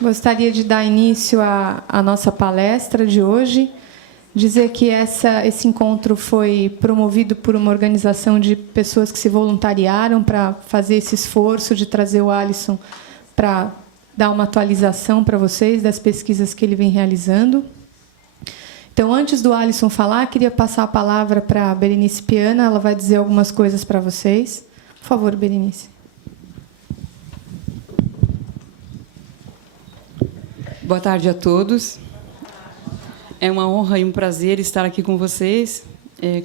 Gostaria de dar início à nossa palestra de hoje, dizer que esse encontro foi promovido por uma organização de pessoas que se voluntariaram para fazer esse esforço de trazer o Alisson para dar uma atualização para vocês das pesquisas que ele vem realizando. Então, antes do Alisson falar, queria passar a palavra para a Berenice Piana, ela vai dizer algumas coisas para vocês. Por favor, Berenice. Boa tarde a todos. É uma honra e um prazer estar aqui com vocês,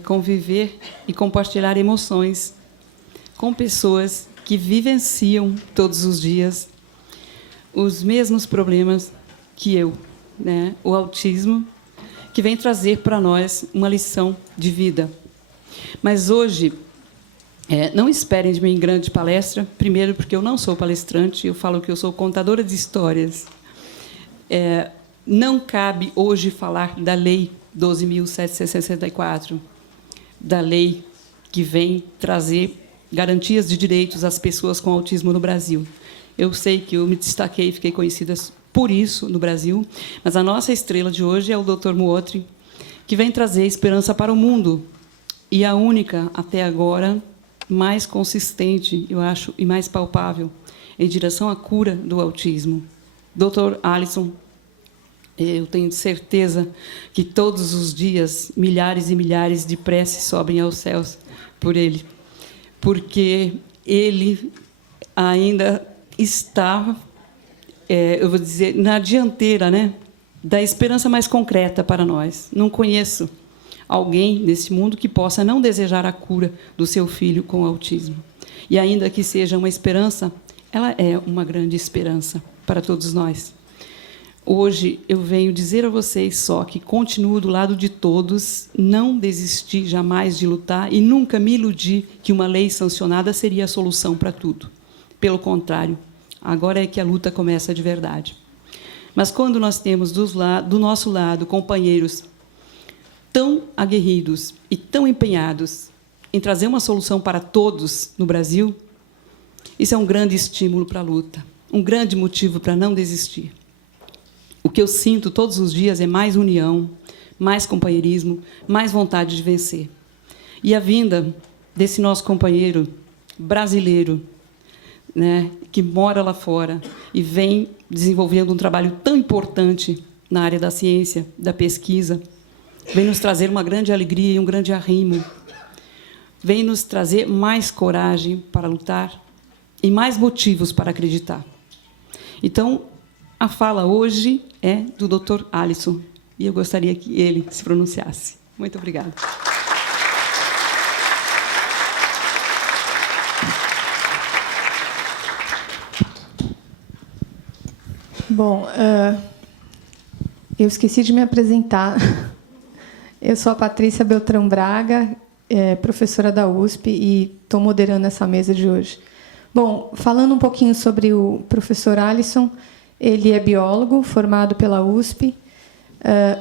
conviver e compartilhar emoções com pessoas que vivenciam todos os dias os mesmos problemas que eu, né? O autismo, que vem trazer para nós uma lição de vida. Mas hoje, não esperem de mim grande palestra, primeiro porque eu não sou palestrante, eu falo que eu sou contadora de histórias. Não cabe hoje falar da Lei 12.764, da lei que vem trazer garantias de direitos às pessoas com autismo no Brasil. Eu sei que eu me destaquei e fiquei conhecida por isso no Brasil, mas a nossa estrela de hoje é o Dr. Muotri, que vem trazer esperança para o mundo, e a única, até agora, mais consistente, eu acho, e mais palpável, em direção à cura do autismo. Dr. Alisson, eu tenho certeza que todos os dias milhares e milhares de preces sobem aos céus por ele, porque ele ainda está, eu vou dizer, na dianteira, né, da esperança mais concreta para nós. Não conheço alguém nesse mundo que possa não desejar a cura do seu filho com autismo. E ainda que seja uma esperança, ela é uma grande esperança para todos nós. Hoje eu venho dizer a vocês só que continuo do lado de todos, não desisti jamais de lutar e nunca me iludi que uma lei sancionada seria a solução para tudo. Pelo contrário, agora é que a luta começa de verdade. Mas quando nós temos do nosso lado companheiros tão aguerridos e tão empenhados em trazer uma solução para todos no Brasil, isso é um grande estímulo para a luta, um grande motivo para não desistir. O que eu sinto todos os dias é mais união, mais companheirismo, mais vontade de vencer. E a vinda desse nosso companheiro brasileiro, né, que mora lá fora e vem desenvolvendo um trabalho tão importante na área da ciência, da pesquisa, vem nos trazer uma grande alegria e um grande arrimo, vem nos trazer mais coragem para lutar e mais motivos para acreditar. Então, a fala hoje é do Dr. Alisson, e eu gostaria que ele se pronunciasse. Muito obrigada. Bom, eu esqueci de me apresentar. Eu sou a Patrícia Beltrão Braga, professora da USP, e estou moderando essa mesa de hoje. Bom, falando um pouquinho sobre o professor Alisson, ele é biólogo, formado pela USP,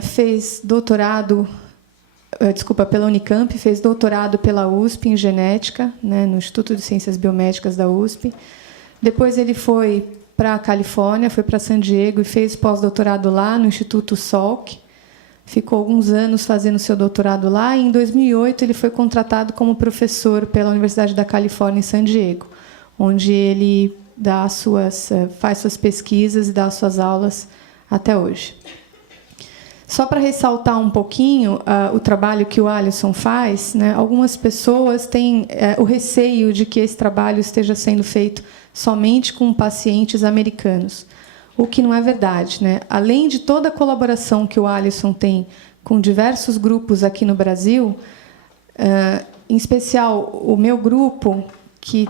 fez doutorado, pela Unicamp, fez doutorado pela USP em genética, né, no Instituto de Ciências Biomédicas da USP. Depois ele foi para a Califórnia, foi para San Diego e fez pós-doutorado lá no Instituto Salk. Ficou alguns anos fazendo seu doutorado lá, e em 2008 ele foi contratado como professor pela Universidade da Califórnia em San Diego, onde ele faz suas pesquisas e dá suas aulas até hoje. Só para ressaltar um pouquinho o trabalho que o Alisson faz, né, algumas pessoas têm o receio de que esse trabalho esteja sendo feito somente com pacientes americanos, o que não é verdade, né? Além de toda a colaboração que o Alisson tem com diversos grupos aqui no Brasil, em especial o meu grupo, que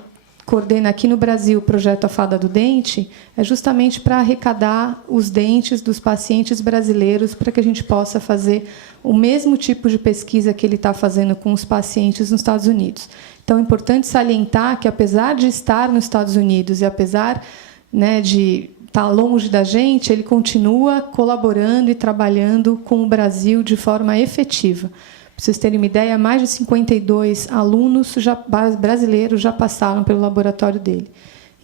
coordena aqui no Brasil o projeto A Fada do Dente, é justamente para arrecadar os dentes dos pacientes brasileiros para que a gente possa fazer o mesmo tipo de pesquisa que ele está fazendo com os pacientes nos Estados Unidos. Então, é importante salientar que, apesar de estar nos Estados Unidos e apesar, né, de estar longe da gente, ele continua colaborando e trabalhando com o Brasil de forma efetiva. Para vocês terem uma ideia, mais de 52 alunos brasileiros já passaram pelo laboratório dele.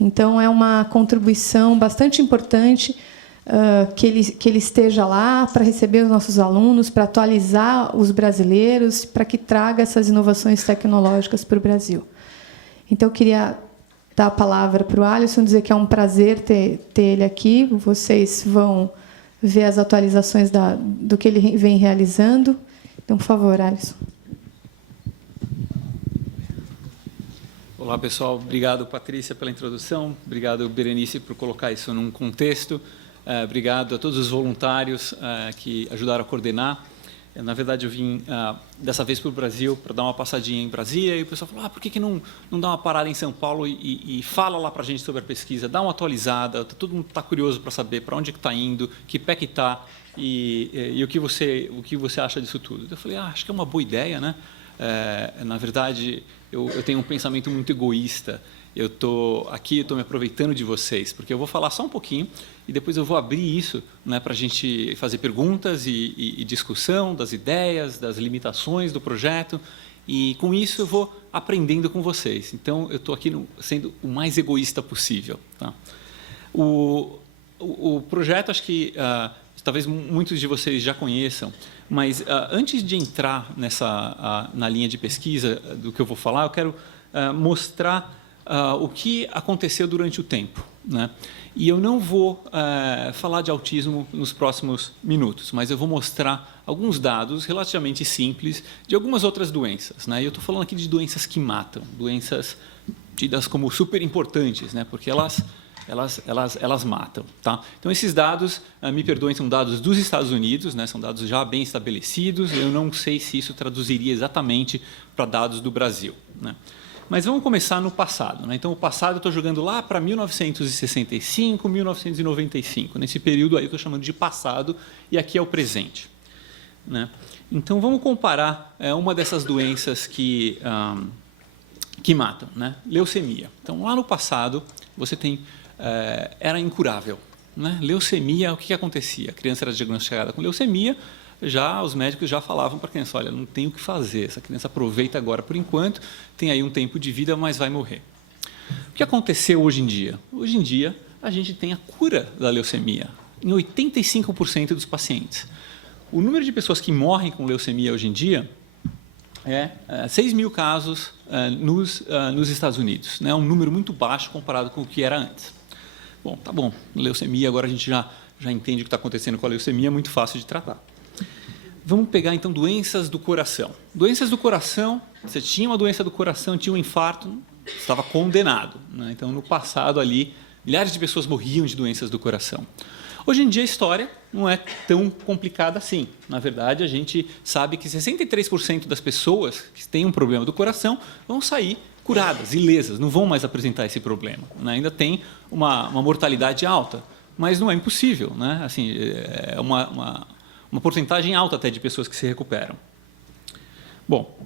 Então, é uma contribuição bastante importante que ele esteja lá para receber os nossos alunos, para atualizar os brasileiros, para que traga essas inovações tecnológicas para o Brasil. Então, eu queria dar a palavra para o Alisson, dizer que é um prazer ter ele aqui. Vocês vão ver as atualizações do que ele vem realizando. Então, por favor, Alisson. Olá, pessoal. Obrigado, Patrícia, pela introdução. Obrigado, Berenice, por colocar isso num contexto. Obrigado a todos os voluntários que ajudaram a coordenar. Na verdade, eu vim dessa vez para o Brasil para dar uma passadinha em Brasília e o pessoal falou, por que não dá uma parada em São Paulo e fala lá para a gente sobre a pesquisa, dá uma atualizada, todo mundo está curioso para saber para onde que está indo, que pé que está e o que você acha disso tudo. Eu falei, acho que é uma boa ideia, né? Na verdade, eu tenho um pensamento muito egoísta. Eu estou aqui, estou me aproveitando de vocês, porque eu vou falar só um pouquinho e depois eu vou abrir isso, né, para a gente fazer perguntas e discussão das ideias, das limitações do projeto. E, com isso, eu vou aprendendo com vocês. Então, eu estou aqui sendo o mais egoísta possível. Tá? O projeto, acho que talvez muitos de vocês já conheçam, mas antes de entrar na linha de pesquisa do que eu vou falar, eu quero mostrar o que aconteceu durante o tempo, né? E eu não vou falar de autismo nos próximos minutos, mas eu vou mostrar alguns dados relativamente simples de algumas outras doenças, né? E eu estou falando aqui de doenças que matam, doenças tidas como super importantes, né? Porque elas matam, tá? Então, esses dados, me perdoem, são dados dos Estados Unidos, né? São dados já bem estabelecidos. Eu não sei se isso traduziria exatamente para dados do Brasil, né? Mas vamos começar no passado, né? Então, o passado eu estou jogando lá para 1965, 1995. Nesse período aí eu estou chamando de passado e aqui é o presente, né? Então, vamos comparar uma dessas doenças que matam, né? Leucemia. Então, lá no passado, você tem... era incurável, né? Leucemia, o que acontecia? A criança era diagnosticada com leucemia, os médicos já falavam para a criança, olha, não tem o que fazer, essa criança aproveita agora por enquanto, tem aí um tempo de vida, mas vai morrer. O que aconteceu hoje em dia? Hoje em dia, a gente tem a cura da leucemia em 85% dos pacientes. O número de pessoas que morrem com leucemia hoje em dia é 6 mil casos nos Estados Unidos, né? Um número muito baixo comparado com o que era antes. Bom, tá bom, leucemia, agora a gente já entende o que está acontecendo com a leucemia, é muito fácil de tratar. Vamos pegar, então, doenças do coração. Doenças do coração, você tinha uma doença do coração, tinha um infarto, estava condenado, né? Então, no passado ali, milhares de pessoas morriam de doenças do coração. Hoje em dia, a história não é tão complicada assim. Na verdade, a gente sabe que 63% das pessoas que têm um problema do coração vão sair curadas, ilesas, não vão mais apresentar esse problema, né? Ainda tem uma mortalidade alta, mas não é impossível, né? Assim, é uma porcentagem alta até de pessoas que se recuperam. Bom,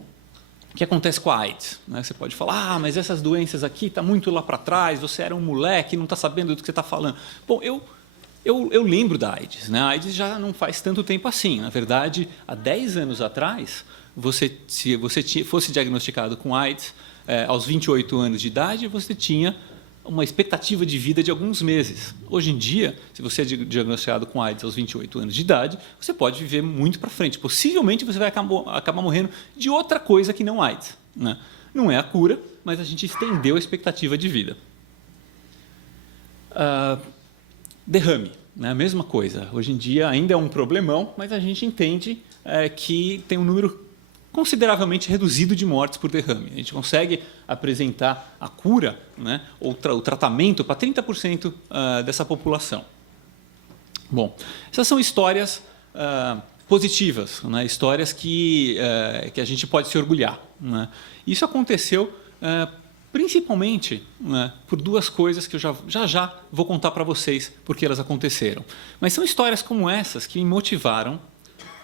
o que acontece com a AIDS? Né? Você pode falar, mas essas doenças aqui estão muito lá para trás, você era um moleque, não está sabendo do que você está falando. Bom, eu lembro da AIDS, né? A AIDS já não faz tanto tempo assim. Na verdade, há 10 anos atrás, se você fosse diagnosticado com AIDS, aos 28 anos de idade, você tinha uma expectativa de vida de alguns meses. Hoje em dia, se você é diagnosticado com AIDS aos 28 anos de idade, você pode viver muito para frente. Possivelmente, você vai acabar morrendo de outra coisa que não AIDS, né? Não é a cura, mas a gente estendeu a expectativa de vida. Derrame, né? A mesma coisa. Hoje em dia ainda é um problemão, mas a gente entende que tem um número consideravelmente reduzido de mortes por derrame. A gente consegue apresentar a cura, né, ou o tratamento para 30% dessa população. Bom, essas são histórias positivas, né, histórias que a gente pode se orgulhar, né? Isso aconteceu principalmente, né, por duas coisas que eu já vou contar para vocês porque elas aconteceram. Mas são histórias como essas que me motivaram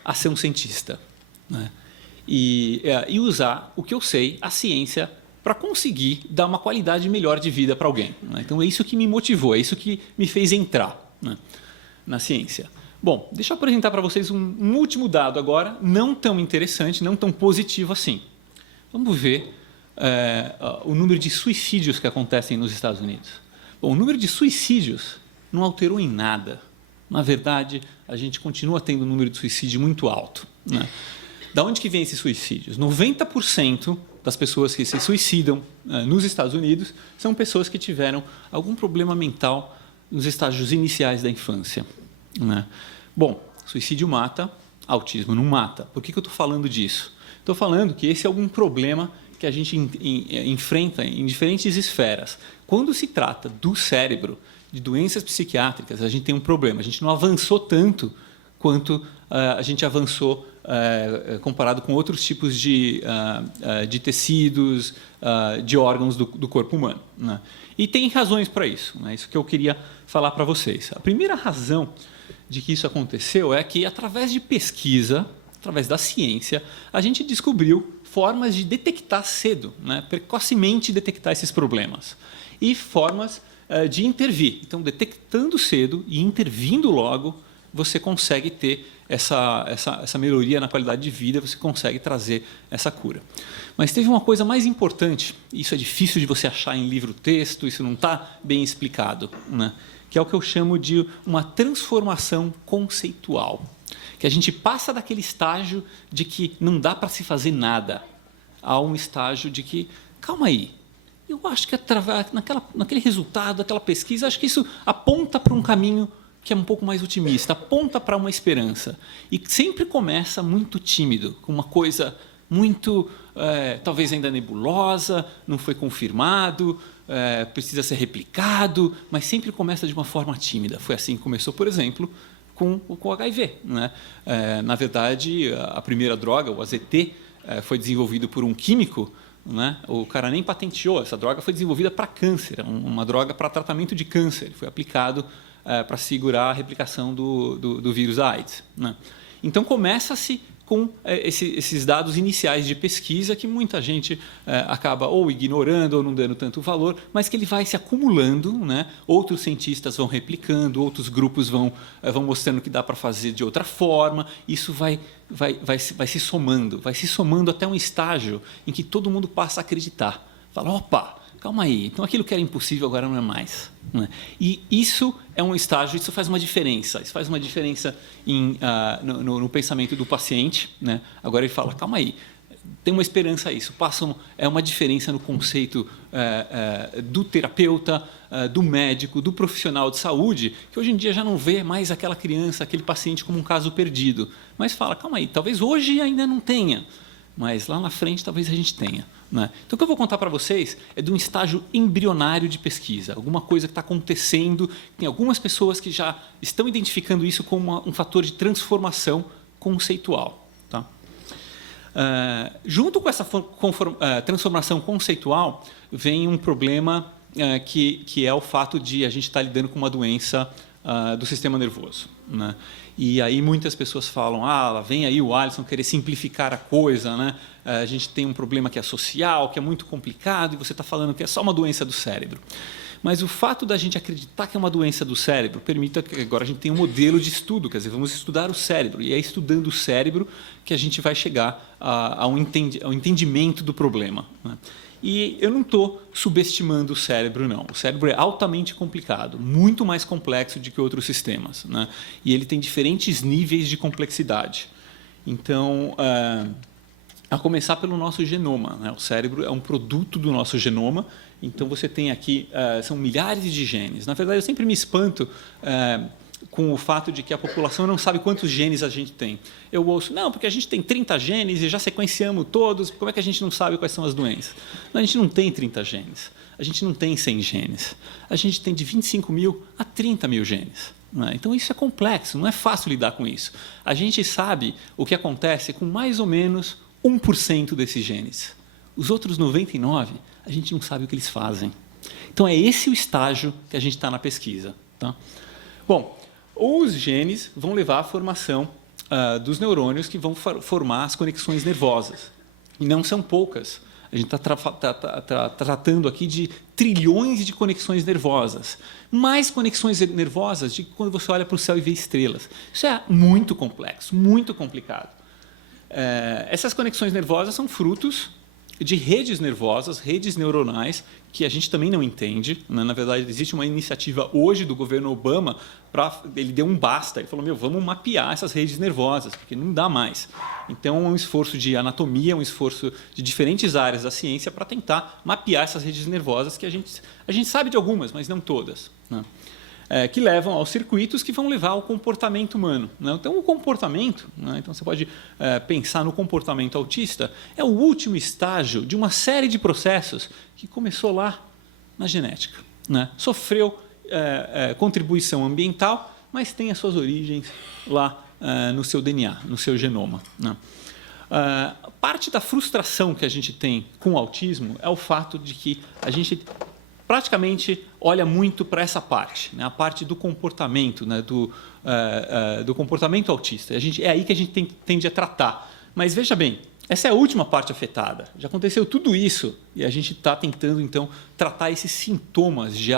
a ser um cientista, né? E usar o que eu sei, a ciência, para conseguir dar uma qualidade melhor de vida para alguém, né? Então, é isso que me motivou, é isso que me fez entrar, né, na ciência. Bom, deixa eu apresentar para vocês um último dado agora, não tão interessante, não tão positivo assim. Vamos ver o número de suicídios que acontecem nos Estados Unidos. Bom, o número de suicídios não alterou em nada Na verdade, a gente continua tendo um número de suicídio muito alto, né? Da onde que vem esses suicídios? 90% das pessoas que se suicidam nos Estados Unidos são pessoas que tiveram algum problema mental nos estágios iniciais da infância, né? Bom, suicídio mata, autismo não mata. Por que eu estou falando disso? Estou falando que esse é algum problema que a gente enfrenta em diferentes esferas. Quando se trata do cérebro, de doenças psiquiátricas, a gente tem um problema. A gente não avançou tanto quanto a gente avançou comparado com outros tipos de tecidos, de órgãos do corpo humano, né? E tem razões para isso, né? Isso que eu queria falar para vocês. A primeira razão de que isso aconteceu é que, através de pesquisa, através da ciência, a gente descobriu formas de detectar cedo, né? Precocemente detectar esses problemas. E formas de intervir. Então, detectando cedo e intervindo logo, você consegue ter essa melhoria na qualidade de vida, você consegue trazer essa cura. Mas teve uma coisa mais importante, isso é difícil de você achar em livro-texto, isso não está bem explicado, né? Que é o que eu chamo de uma transformação conceitual. Que a gente passa daquele estágio de que não dá para se fazer nada, a um estágio de que, calma aí, eu acho que naquele resultado, aquela pesquisa, acho que isso aponta para um caminho que é um pouco mais otimista, aponta para uma esperança. E sempre começa muito tímido, com uma coisa muito, talvez ainda nebulosa, não foi confirmado, precisa ser replicado, mas sempre começa de uma forma tímida. Foi assim que começou, por exemplo, com o HIV, né? Na verdade, a primeira droga, o AZT, foi desenvolvido por um químico, né? O cara nem patenteou, essa droga foi desenvolvida para câncer, uma droga para tratamento de câncer, foi aplicado para segurar a replicação do vírus da AIDS, né? Então, começa-se com esses dados iniciais de pesquisa que muita gente acaba ou ignorando ou não dando tanto valor, mas que ele vai se acumulando, né? Outros cientistas vão replicando, outros grupos vão mostrando que dá para fazer de outra forma, isso vai se somando até um estágio em que todo mundo passa a acreditar. Fala, opa, calma aí, então aquilo que era impossível agora não é mais, né? E isso é um estágio, isso faz uma diferença. Isso faz uma diferença no pensamento do paciente, né? Agora ele fala, calma aí, tem uma esperança a isso. É uma diferença no conceito do terapeuta, do médico, do profissional de saúde, que hoje em dia já não vê mais aquela criança, aquele paciente como um caso perdido. Mas fala, calma aí, talvez hoje ainda não tenha, mas lá na frente talvez a gente tenha, né? Então, o que eu vou contar para vocês é de um estágio embrionário de pesquisa, alguma coisa que está acontecendo. Tem algumas pessoas que já estão identificando isso como um fator de transformação conceitual, tá? Junto com essa transformação conceitual, vem um problema que é o fato de a gente estar lidando com uma doença do sistema nervoso, né? E aí muitas pessoas falam, lá vem aí o Alisson querer simplificar a coisa, né? A gente tem um problema que é social, que é muito complicado, e você está falando que é só uma doença do cérebro. Mas o fato da gente acreditar que é uma doença do cérebro permite que agora a gente tenha um modelo de estudo, quer dizer, vamos estudar o cérebro, e é estudando o cérebro que a gente vai chegar ao entendimento do problema, né? E eu não estou subestimando o cérebro, não. O cérebro é altamente complicado, muito mais complexo do que outros sistemas, né? E ele tem diferentes níveis de complexidade. Então, a começar pelo nosso genoma, né? O cérebro é um produto do nosso genoma. Então, você tem aqui, são milhares de genes. Na verdade, eu sempre me espanto com o fato de que a população não sabe quantos genes a gente tem. Eu ouço, não, porque a gente tem 30 genes e já sequenciamos todos, como é que a gente não sabe quais são as doenças? Não, a gente não tem 30 genes, a gente não tem 100 genes, a gente tem de 25 mil a 30 mil genes, né? Então, isso é complexo, não é fácil lidar com isso. A gente sabe o que acontece com mais ou menos 1% desses genes. Os outros 99%, a gente não sabe o que eles fazem. Então, é esse o estágio que a gente está na pesquisa, tá? Bom, os genes vão levar à formação dos neurônios que vão formar as conexões nervosas. E não são poucas. A gente está tratando aqui de trilhões de conexões nervosas. Mais conexões nervosas de quando você olha para o céu e vê estrelas. Isso é muito complexo, muito complicado. Essas conexões nervosas são frutos de redes nervosas, redes neuronais, que a gente também não entende. Né? Na verdade, existe uma iniciativa hoje do governo Obama, ele deu um basta, ele falou, vamos mapear essas redes nervosas, porque não dá mais. Então, é um esforço de anatomia, um esforço de diferentes áreas da ciência para tentar mapear essas redes nervosas, que a gente sabe de algumas, mas não todas. Né? Que levam aos circuitos que vão levar ao comportamento humano. Né? Então, o comportamento, né? Então você pode pensar no comportamento autista, é o último estágio de uma série de processos que começou lá na genética. Né? Sofreu contribuição ambiental, mas tem as suas origens lá no seu DNA, no seu genoma. Né? Parte da frustração que a gente tem com o autismo é o fato de que a gente praticamente olha muito para essa parte, né? A parte do comportamento, né? do comportamento autista. É aí que a gente tende a tratar. Mas veja bem, essa é a última parte afetada. Já aconteceu tudo isso e a gente está tentando, então, tratar esses sintomas de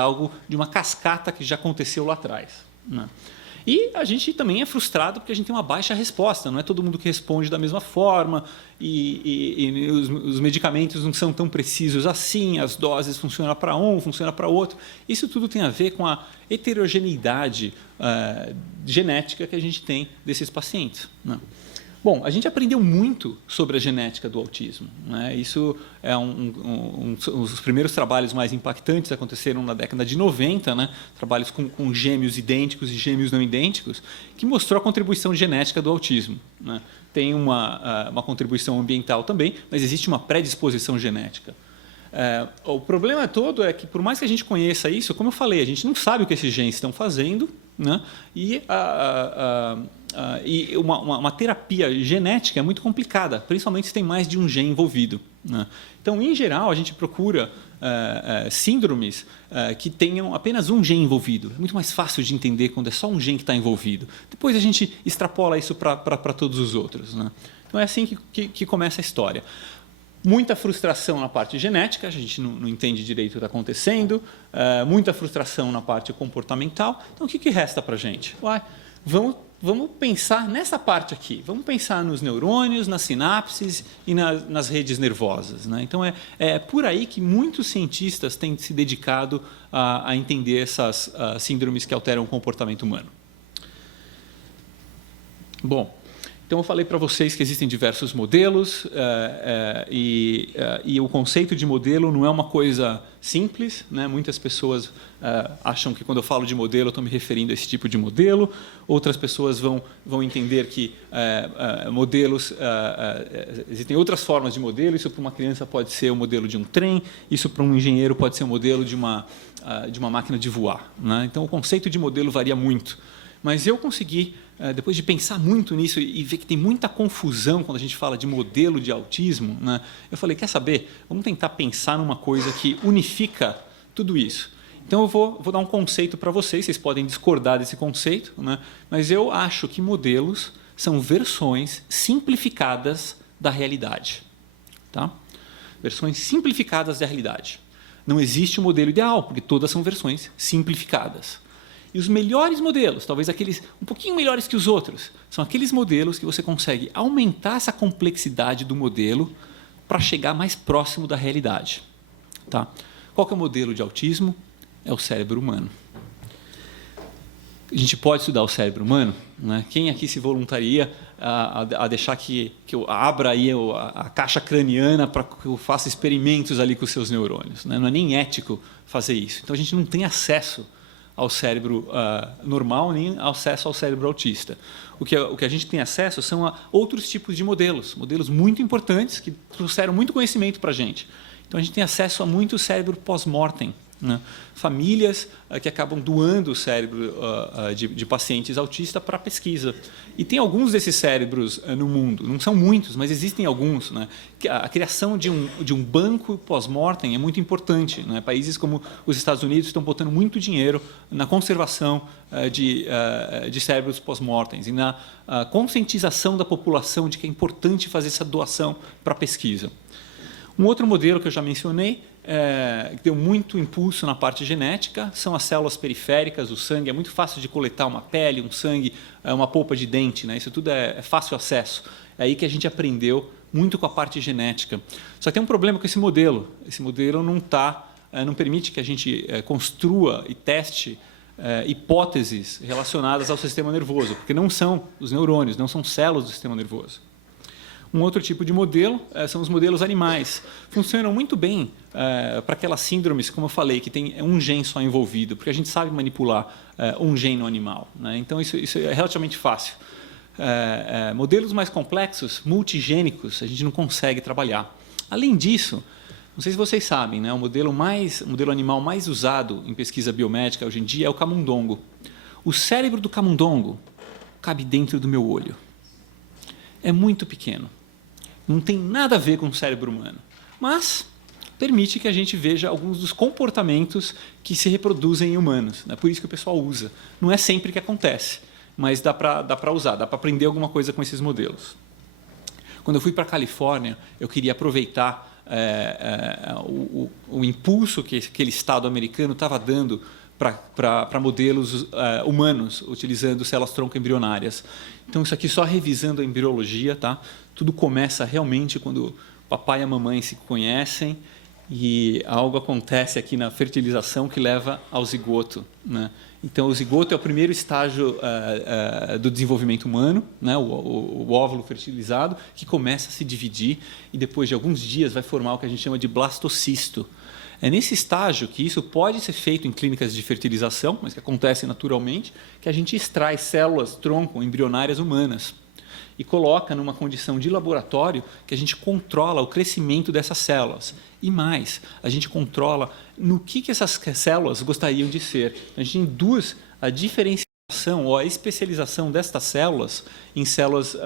uma cascata que já aconteceu lá atrás. Né? E a gente também é frustrado porque a gente tem uma baixa resposta, não é todo mundo que responde da mesma forma e os medicamentos não são tão precisos assim, as doses funcionam para um, funcionam para outro. Isso tudo tem a ver com a heterogeneidade genética que a gente tem desses pacientes. Né? Bom, a gente aprendeu muito sobre a genética do autismo. Né? Isso é os primeiros trabalhos mais impactantes aconteceram na década de 90, né? Trabalhos com gêmeos idênticos e gêmeos não idênticos, que mostrou a contribuição genética do autismo. Né? Tem uma contribuição ambiental também, mas existe uma predisposição genética. O problema todo é que, por mais que a gente conheça isso, como eu falei, a gente não sabe o que esses genes estão fazendo, né? E uma terapia genética é muito complicada, principalmente se tem mais de um gene envolvido. Né? Então, em geral, a gente procura síndromes que tenham apenas um gene envolvido. É muito mais fácil de entender quando é só um gene que está envolvido. Depois a gente extrapola isso para todos os outros. Né? Então, é assim que começa a história. Muita frustração na parte genética, a gente não entende direito o que está acontecendo, muita frustração na parte comportamental. Então, o que resta para a gente? Vamos pensar nessa parte aqui, vamos pensar nos neurônios, nas sinapses e nas redes nervosas. Né? Então, é por aí que muitos cientistas têm se dedicado a entender essas síndromes que alteram o comportamento humano. Bom, então eu falei para vocês que existem diversos modelos e o conceito de modelo não é uma coisa simples. Né? Muitas pessoas acham que quando eu falo de modelo eu estou me referindo a esse tipo de modelo. Outras pessoas vão entender que modelos, existem outras formas de modelo. Isso para uma criança pode ser o modelo de um trem, isso para um engenheiro pode ser o modelo de uma máquina de voar. Né? Então o conceito de modelo varia muito. Mas eu consegui, depois de pensar muito nisso e ver que tem muita confusão quando a gente fala de modelo de autismo, né, eu falei, quer saber? Vamos tentar pensar numa coisa que unifica tudo isso. Então, eu vou dar um conceito para vocês podem discordar desse conceito, né, mas eu acho que modelos são versões simplificadas da realidade. Tá? Versões simplificadas da realidade. Não existe um modelo ideal, porque todas são versões simplificadas. E os melhores modelos, talvez aqueles um pouquinho melhores que os outros, são aqueles modelos que você consegue aumentar essa complexidade do modelo para chegar mais próximo da realidade. Tá? Qual que é o modelo de autismo? É o cérebro humano. A gente pode estudar o cérebro humano? Né? Quem aqui se voluntaria a deixar que eu abra aí a caixa craniana para que eu faça experimentos ali com os seus neurônios? Né? Não é nem ético fazer isso. Então, a gente não tem acesso ao cérebro normal, nem acesso ao cérebro autista. O que a gente tem acesso são a outros tipos de modelos muito importantes que trouxeram muito conhecimento para a gente. Então, a gente tem acesso a muito cérebro pós-mortem. Né? Famílias que acabam doando o cérebro de pacientes autistas para pesquisa. E tem alguns desses cérebros no mundo, não são muitos, mas existem alguns. Né? A criação de um banco pós-mortem é muito importante. Né? Países como os Estados Unidos estão botando muito dinheiro na conservação de cérebros pós-mortem e na conscientização da população de que é importante fazer essa doação para pesquisa. Um outro modelo que eu já mencionei, que deu muito impulso na parte genética, são as células periféricas, o sangue. É muito fácil de coletar uma pele, um sangue, uma polpa de dente. Né? Isso tudo é fácil acesso. É aí que a gente aprendeu muito com a parte genética. Só que tem um problema com esse modelo. Esse modelo não permite que a gente construa e teste hipóteses relacionadas ao sistema nervoso, porque não são os neurônios, não são células do sistema nervoso. Um outro tipo de modelo são os modelos animais. Funcionam muito bem para aquelas síndromes, como eu falei, que tem um gene só envolvido, porque a gente sabe manipular um gene no animal, né? Então, isso é relativamente fácil. Modelos mais complexos, multigênicos, a gente não consegue trabalhar. Além disso, não sei se vocês sabem, né, o modelo animal mais usado em pesquisa biomédica hoje em dia é o camundongo. O cérebro do camundongo cabe dentro do meu olho. É muito pequeno. Não tem nada a ver com o cérebro humano, mas permite que a gente veja alguns dos comportamentos que se reproduzem em humanos. É por isso que o pessoal usa. Não é sempre que acontece, mas dá para usar, dá para aprender alguma coisa com esses modelos. Quando eu fui para a Califórnia, eu queria aproveitar o impulso que aquele estado americano estava dando para modelos humanos, utilizando células-tronco embrionárias. Então, isso aqui só revisando a embriologia, tá? Tudo começa realmente quando o papai e a mamãe se conhecem e algo acontece aqui na fertilização que leva ao zigoto, né? Então, o zigoto é o primeiro estágio do desenvolvimento humano, né? O óvulo fertilizado, que começa a se dividir e depois de alguns dias vai formar o que a gente chama de blastocisto. É nesse estágio que isso pode ser feito em clínicas de fertilização, mas que acontece naturalmente, que a gente extrai células tronco embrionárias humanas e coloca numa condição de laboratório que a gente controla o crescimento dessas células. E mais, a gente controla no que essas células gostariam de ser. A gente induz a diferenciação ou a especialização destas células em células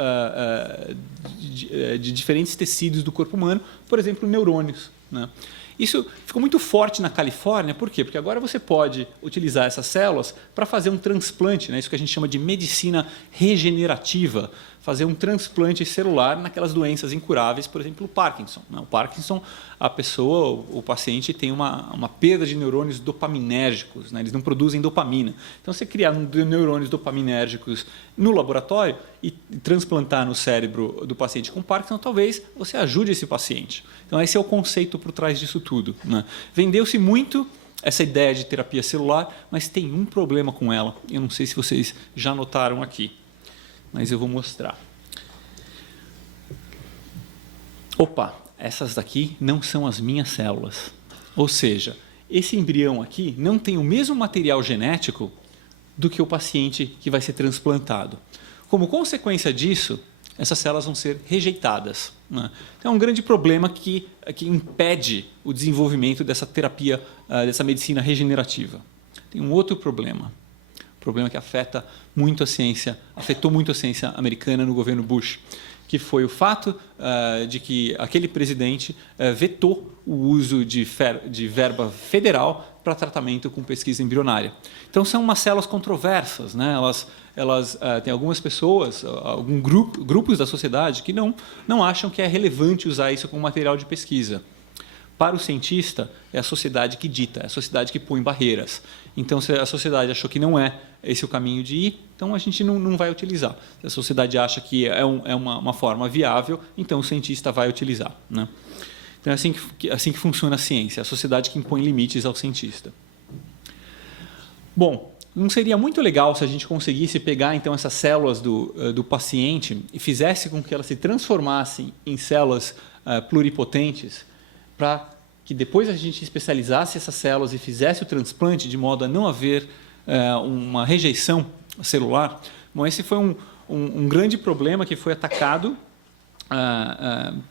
de diferentes tecidos do corpo humano, por exemplo, neurônios, né? Isso ficou muito forte na Califórnia, por quê? Porque agora você pode utilizar essas células para fazer um transplante, né? Isso que a gente chama de medicina regenerativa, fazer um transplante celular naquelas doenças incuráveis, por exemplo, o Parkinson. O Parkinson, a pessoa, o paciente tem uma perda de neurônios dopaminérgicos, né? Eles não produzem dopamina. Então, você criar neurônios dopaminérgicos no laboratório e transplantar no cérebro do paciente com Parkinson, talvez você ajude esse paciente. Então, esse é o conceito por trás disso tudo, né? Vendeu-se muito essa ideia de terapia celular, mas tem um problema com ela. Eu não sei se vocês já notaram aqui, mas eu vou mostrar. Opa, essas daqui não são as minhas células. Ou seja, esse embrião aqui não tem o mesmo material genético do que o paciente que vai ser transplantado. Como consequência disso, essas células vão ser rejeitadas, né? Então, é um grande problema que impede o desenvolvimento dessa terapia, dessa medicina regenerativa. Tem um outro problema que afetou muito a ciência americana no governo Bush, que foi o fato de que aquele presidente vetou o uso de verba federal para tratamento com pesquisa embrionária. Então, são umas células controversas, né? Elas tem algumas pessoas, grupos da sociedade que não acham que é relevante usar isso como material de pesquisa. Para o cientista, é a sociedade que dita, é a sociedade que põe barreiras. Então, se a sociedade achou que não é esse o caminho de ir, então a gente não vai utilizar. Se a sociedade acha que é uma forma viável, então o cientista vai utilizar, né? Então, é assim que funciona a ciência, é a sociedade que impõe limites ao cientista. Bom, não seria muito legal se a gente conseguisse pegar então essas células do paciente e fizesse com que elas se transformassem em células pluripotentes, para que depois a gente especializasse essas células e fizesse o transplante de modo a não haver uma rejeição celular? Bom, esse foi um grande problema que foi atacado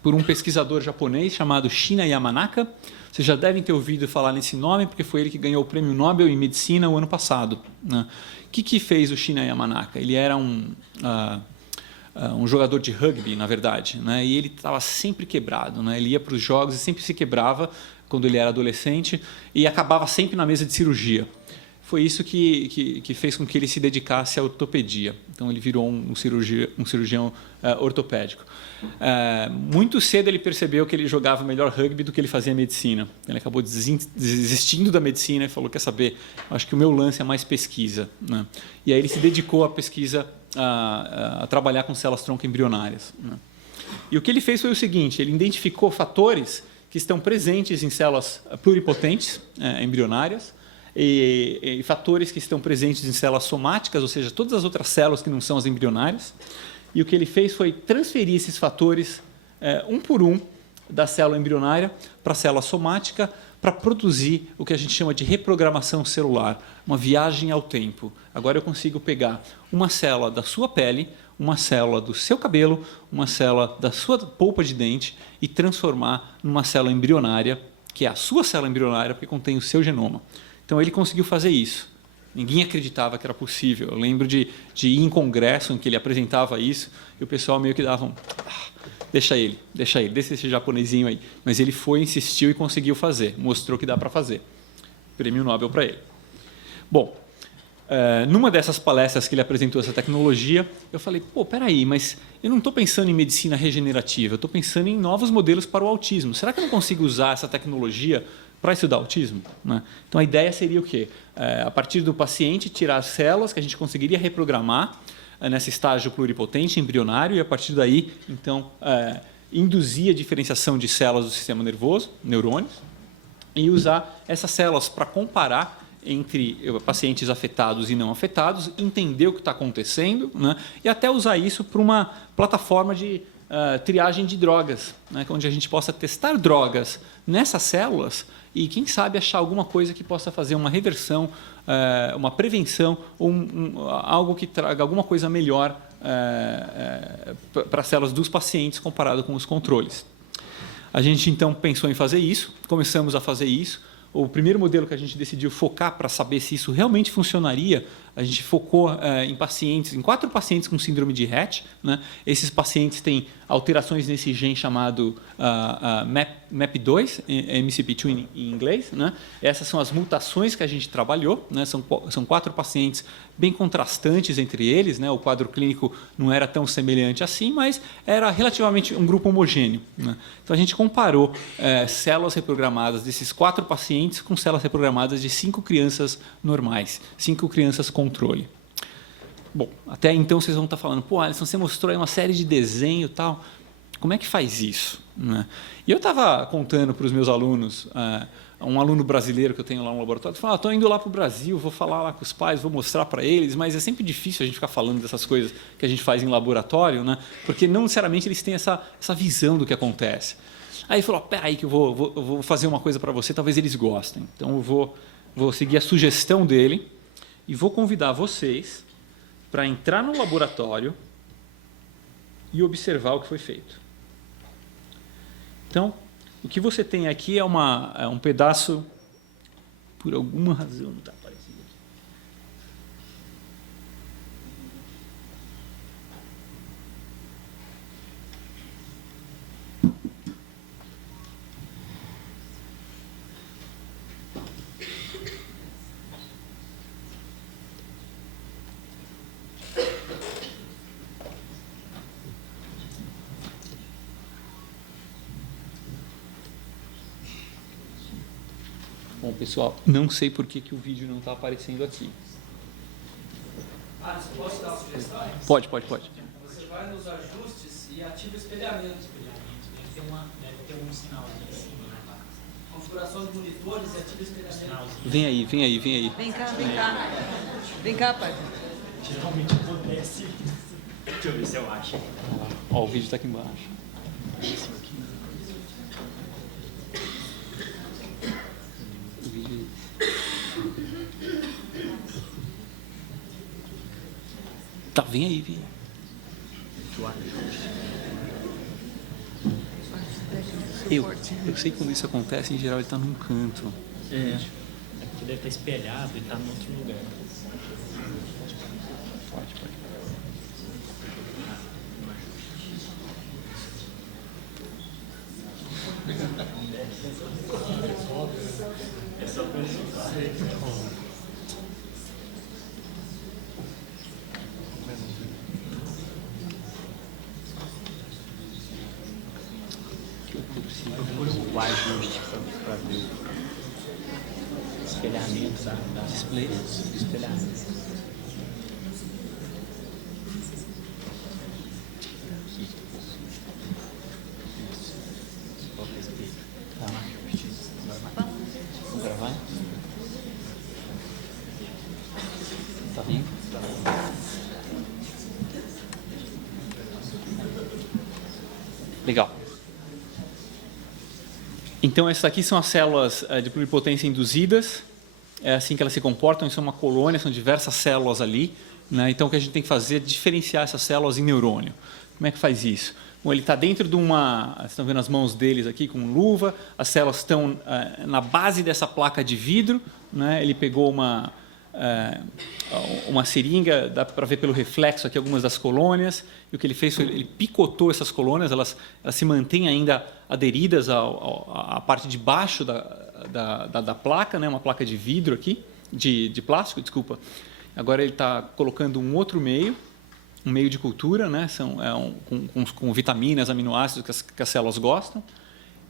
por um pesquisador japonês chamado Shinya Yamanaka. Vocês já devem ter ouvido falar nesse nome, porque foi ele que ganhou o Prêmio Nobel em Medicina o ano passado, né? O que fez o Shinya Yamanaka? Ele era um jogador de rugby, na verdade, né? E ele estava sempre quebrado, né? Ele ia para os jogos e sempre se quebrava quando ele era adolescente e acabava sempre na mesa de cirurgia. Foi isso que fez com que ele se dedicasse à ortopedia. Então, ele virou um cirurgião ortopédico. Muito cedo ele percebeu que ele jogava melhor rugby do que ele fazia medicina. Ele acabou desistindo da medicina e falou, quer saber, acho que o meu lance é mais pesquisa, né? E aí ele se dedicou à pesquisa, a trabalhar com células tronco embrionárias, né? E o que ele fez foi o seguinte, ele identificou fatores que estão presentes em células pluripotentes, embrionárias, e fatores que estão presentes em células somáticas, ou seja, todas as outras células que não são as embrionárias. E o que ele fez foi transferir esses fatores, um por um, da célula embrionária para a célula somática, para produzir o que a gente chama de reprogramação celular, uma viagem ao tempo. Agora eu consigo pegar uma célula da sua pele, uma célula do seu cabelo, uma célula da sua polpa de dente e transformar numa célula embrionária, que é a sua célula embrionária, porque contém o seu genoma. Então, ele conseguiu fazer isso. Ninguém acreditava que era possível. Eu lembro de ir em congresso em que ele apresentava isso e o pessoal meio que dava deixa ele, deixa esse japonesinho aí. Mas ele foi, insistiu e conseguiu fazer. Mostrou que dá para fazer. Prêmio Nobel para ele. Bom, numa dessas palestras que ele apresentou essa tecnologia, eu falei, pô, peraí, mas eu não estou pensando em medicina regenerativa, eu estou pensando em novos modelos para o autismo. Será que eu não consigo usar essa tecnologia para estudar autismo? Né? Então, a ideia seria o quê? A partir do paciente, tirar as células que a gente conseguiria reprogramar nesse estágio pluripotente, embrionário, e a partir daí, então, induzir a diferenciação de células do sistema nervoso, neurônios, e usar essas células para comparar entre pacientes afetados e não afetados, entender o que está acontecendo, né? E até usar isso para uma plataforma de triagem de drogas, né? Onde a gente possa testar drogas nessas células e, quem sabe, achar alguma coisa que possa fazer uma reversão, uma prevenção, ou algo que traga alguma coisa melhor para as células dos pacientes comparado com os controles. A gente, então, pensou em fazer isso, começamos a fazer isso. O primeiro modelo que a gente decidiu focar para saber se isso realmente funcionaria, a gente focou em 4 pacientes com síndrome de Rett, né? Esses pacientes têm alterações nesse gene chamado MAP2, MCP2 em inglês, né? Essas são as mutações que a gente trabalhou, né? São 4 pacientes bem contrastantes entre eles, né? O quadro clínico não era tão semelhante assim, mas era relativamente um grupo homogêneo, né? Então, a gente comparou células reprogramadas desses 4 pacientes com células reprogramadas de 5 crianças normais, 5 crianças controle. Bom, até então vocês vão estar falando, pô, Alisson, você mostrou aí uma série de desenho e tal, como é que faz isso? Né? E eu estava contando para os meus alunos, um aluno brasileiro que eu tenho lá no laboratório, falou, estou indo lá para o Brasil, vou falar lá com os pais, vou mostrar para eles, mas é sempre difícil a gente ficar falando dessas coisas que a gente faz em laboratório, né? Porque não necessariamente eles têm essa visão do que acontece. Aí ele falou, peraí que eu vou fazer uma coisa para você, talvez eles gostem. Então, eu vou seguir a sugestão dele e vou convidar vocês para entrar no laboratório e observar o que foi feito. Então, o que você tem aqui é um pedaço, por alguma razão, não está aparecendo aqui. Bom, pessoal, não sei por que o vídeo não está aparecendo aqui. Alisson, posso dar uma sugestão? Pode. Você vai nos ajustes e ativa o espelhamento. Deve ter um sinal aqui em cima. Configuração de monitores e ativa o espelhamento. Vem aí. Vem cá, pai. Geralmente acontece. Deixa eu ver se eu acho. Ó, o vídeo está aqui embaixo. Tá, vem aí. Eu sei que quando isso acontece, em geral, ele está num canto. É porque deve estar espelhado e está em outro lugar. Pode. Essa coisa o ajuste para ver o espelhamento da display, do espelhamento. Legal. Então, essas aqui são as células de pluripotência induzidas. É assim que elas se comportam. Isso é uma colônia, são diversas células ali, né? Então, o que a gente tem que fazer é diferenciar essas células em neurônio. Como é que faz isso? Bom, ele está dentro de uma... Vocês estão vendo as mãos deles aqui com luva. As células estão na base dessa placa de vidro, né? Ele pegou uma seringa, dá para ver pelo reflexo aqui algumas das colônias, e o que ele fez foi ele picotou essas colônias, elas se mantêm ainda aderidas à parte de baixo da placa, né? Uma placa de vidro aqui, de plástico, desculpa. Agora ele está colocando um outro meio, um meio de cultura, né? Com vitaminas, aminoácidos que as células gostam,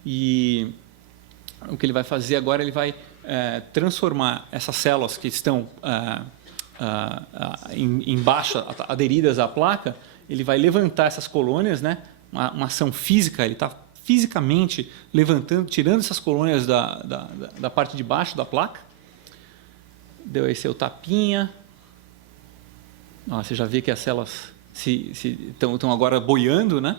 e o que ele vai fazer agora, ele vai transformar essas células que estão embaixo, aderidas à placa, ele vai levantar essas colônias, né? Uma ação física, ele está fisicamente levantando, tirando essas colônias da parte de baixo da placa. Deu esse o tapinha. Você já vê que as células estão agora boiando, né?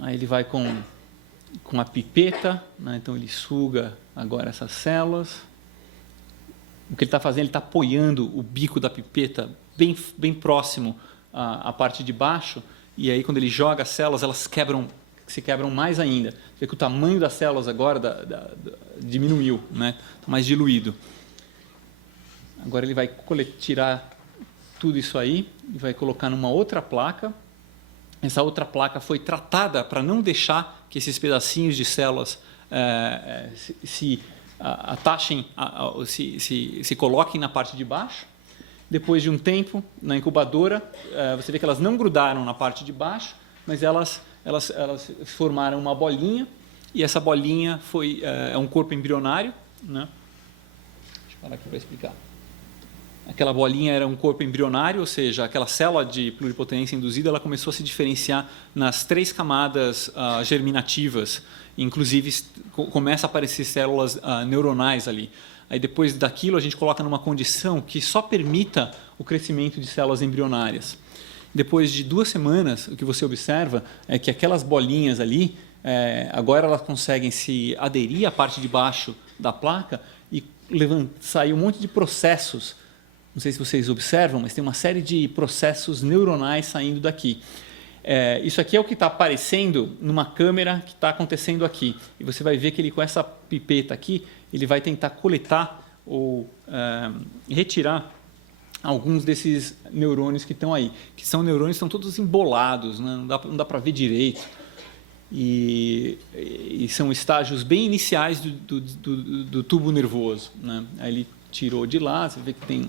Aí ele vai com a pipeta, né? Então ele suga agora essas células. O que ele está fazendo, ele está apoiando o bico da pipeta bem próximo à parte de baixo, e aí quando ele joga as células, elas se quebram mais ainda. Você vê que o tamanho das células agora diminuiu, né? Está mais diluído. Agora ele vai tirar tudo isso aí e vai colocar numa outra placa. Essa outra placa foi tratada para não deixar que esses pedacinhos de células se atachem, se coloquem na parte de baixo. Depois de um tempo, na incubadora, você vê que elas não grudaram na parte de baixo, mas elas formaram uma bolinha, e essa bolinha é um corpo embrionário, né? Deixa eu parar aqui para explicar. Aquela bolinha era um corpo embrionário, ou seja, aquela célula de pluripotência induzida, ela começou a se diferenciar nas 3 camadas germinativas, inclusive começa a aparecer células neuronais ali. Aí depois daquilo a gente coloca numa condição que só permita o crescimento de células embrionárias. Depois de 2 semanas, o que você observa é que aquelas bolinhas ali, agora elas conseguem se aderir à parte de baixo da placa e sair um monte de processos. Não sei se vocês observam, mas tem uma série de processos neuronais saindo daqui. Isso aqui é o que está aparecendo numa câmera que está acontecendo aqui. E você vai ver que ele, com essa pipeta aqui, ele vai tentar coletar ou retirar alguns desses neurônios que estão aí. Que são neurônios que estão todos embolados, né? Não dá para ver direito. E são estágios bem iniciais do tubo nervoso, né? Aí ele tirou de lá, você vê que tem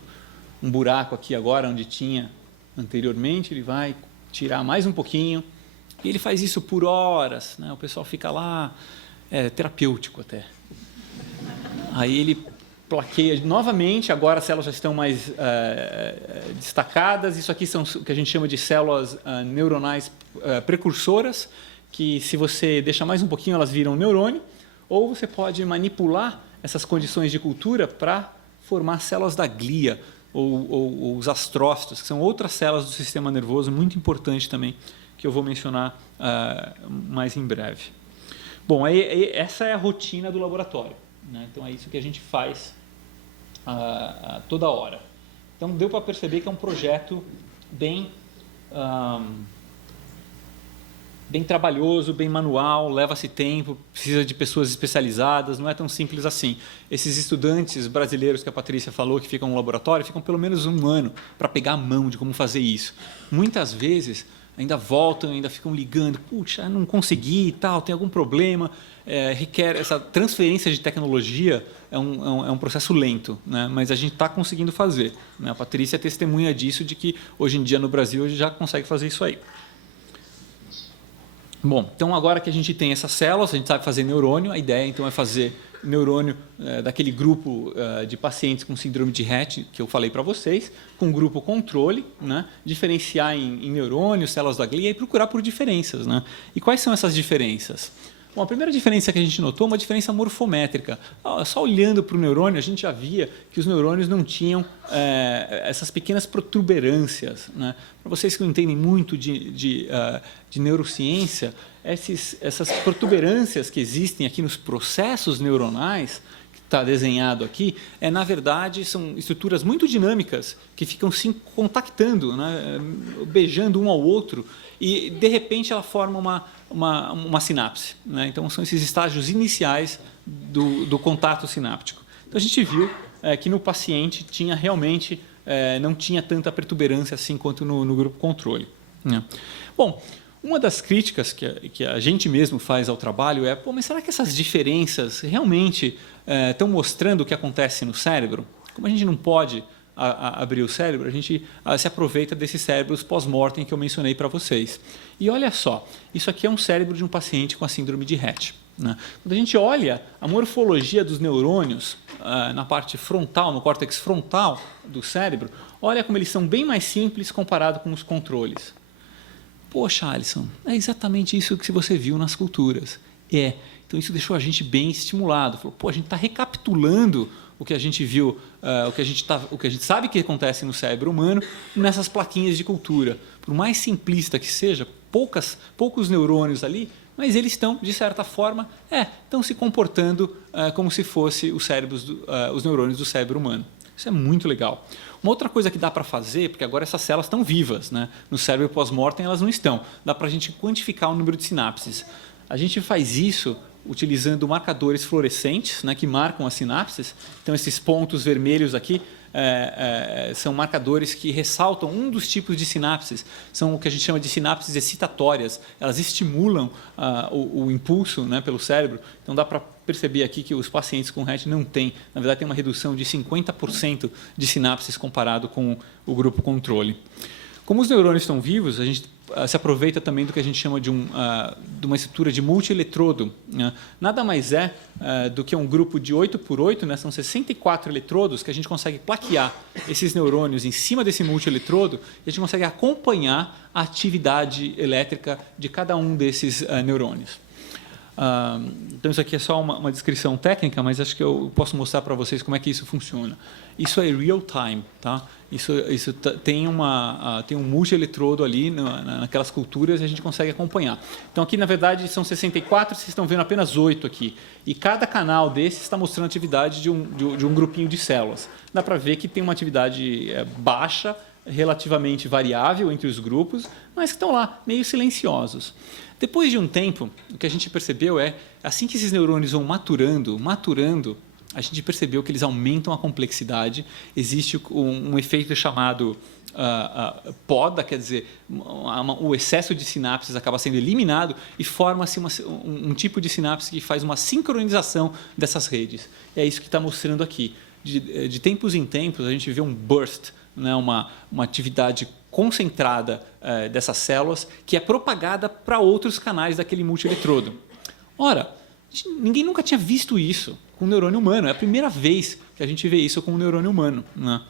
um buraco aqui agora onde tinha anteriormente, ele vai tirar mais um pouquinho, e ele faz isso por horas, né? O pessoal fica lá, terapêutico até. Aí ele plaqueia novamente, agora as células já estão mais destacadas. Isso aqui são o que a gente chama de células neuronais precursoras, que se você deixa mais um pouquinho elas viram neurônio, ou você pode manipular essas condições de cultura para formar células da glia, ou os astrócitos, que são outras células do sistema nervoso, muito importante também, que eu vou mencionar mais em breve. Bom, essa é a rotina do laboratório, né? Então é isso que a gente faz toda hora. Então deu para perceber que é um projeto bem trabalhoso, bem manual, leva-se tempo, precisa de pessoas especializadas, não é tão simples assim. Esses estudantes brasileiros que a Patrícia falou, que ficam no laboratório, ficam pelo menos 1 ano para pegar a mão de como fazer isso. Muitas vezes ainda voltam, ainda ficam ligando, puxa, não consegui e tal, tem algum problema, requer essa transferência de tecnologia, é um processo lento, né? Mas a gente está conseguindo fazer, né? A Patrícia é testemunha disso, de que hoje em dia no Brasil a gente já consegue fazer isso aí. Bom, então agora que a gente tem essas células, a gente sabe fazer neurônio, a ideia então é fazer neurônio daquele grupo de pacientes com síndrome de Rett, que eu falei para vocês, com grupo controle, né? Diferenciar em neurônios, células da glia e procurar por diferenças, né? E quais são essas diferenças? Bom, a primeira diferença que a gente notou é uma diferença morfométrica. Só olhando para o neurônio, a gente já via que os neurônios não tinham essas pequenas protuberâncias, né? Para vocês que não entendem muito de neurociência, essas protuberâncias que existem aqui nos processos neuronais, que está desenhado aqui, na verdade, são estruturas muito dinâmicas que ficam se contactando, né? Beijando um ao outro, e, de repente, ela forma uma sinapse, né? Então, são esses estágios iniciais do contato sináptico. Então, a gente viu que no paciente realmente não tinha tanta protuberância assim quanto no grupo controle, né? Bom, uma das críticas que a gente mesmo faz ao trabalho mas será que essas diferenças realmente estão mostrando o que acontece no cérebro? Como a gente não pode abrir o cérebro, a gente se aproveita desses cérebros pós-mortem que eu mencionei para vocês. E olha só, isso aqui é um cérebro de um paciente com a síndrome de Rett, né? Quando a gente olha a morfologia dos neurônios na parte frontal, no córtex frontal do cérebro, olha como eles são bem mais simples comparado com os controles. Poxa, Alisson, é exatamente isso que você viu nas culturas. Então isso deixou a gente bem estimulado. Falou, a gente está recapitulando o que a gente viu, o que a gente sabe que acontece no cérebro humano nessas plaquinhas de cultura. Por mais simplista que seja, poucos neurônios ali, mas eles estão, de certa forma, estão se comportando como se fossem os neurônios do cérebro humano. Isso é muito legal. Uma outra coisa que dá para fazer, porque agora essas células estão vivas, né? No cérebro pós-mortem elas não estão. Dá para a gente quantificar o número de sinapses. A gente faz isso utilizando marcadores fluorescentes, né, que marcam as sinapses. Então, esses pontos vermelhos aqui são marcadores que ressaltam um dos tipos de sinapses. São o que a gente chama de sinapses excitatórias. Elas estimulam o impulso, né, pelo cérebro. Então, dá para perceber aqui que os pacientes com Rett não têm. Na verdade, tem uma redução de 50% de sinapses comparado com o grupo controle. Como os neurônios estão vivos, a gente se aproveita também do que a gente chama de uma estrutura de multieletrodo, né? Nada mais do que um grupo de 8x8, né? São 64 eletrodos que a gente consegue plaquear esses neurônios em cima desse multieletrodo e a gente consegue acompanhar a atividade elétrica de cada um desses neurônios. Então, isso aqui é só uma descrição técnica, mas acho que eu posso mostrar para vocês como é que isso funciona. Isso é real time, tá? Isso tem um multieletrodo ali naquelas culturas e a gente consegue acompanhar. Então, aqui, na verdade, são 64, vocês estão vendo apenas 8 aqui. E cada canal desses está mostrando a atividade de um grupinho de células. Dá para ver que tem uma atividade baixa, relativamente variável entre os grupos, mas que estão lá, meio silenciosos. Depois de um tempo, o que a gente percebeu assim que esses neurônios vão maturando, a gente percebeu que eles aumentam a complexidade. Existe um efeito chamado poda, quer dizer, o excesso de sinapses acaba sendo eliminado e forma-se um tipo de sinapse que faz uma sincronização dessas redes. É isso que está mostrando aqui. De tempos em tempos, a gente vê um burst, né, uma atividade concentrada dessas células que é propagada para outros canais daquele multieletrodo. Ora, ninguém nunca tinha visto isso com o neurônio humano. É a primeira vez que a gente vê isso com o neurônio humano, né?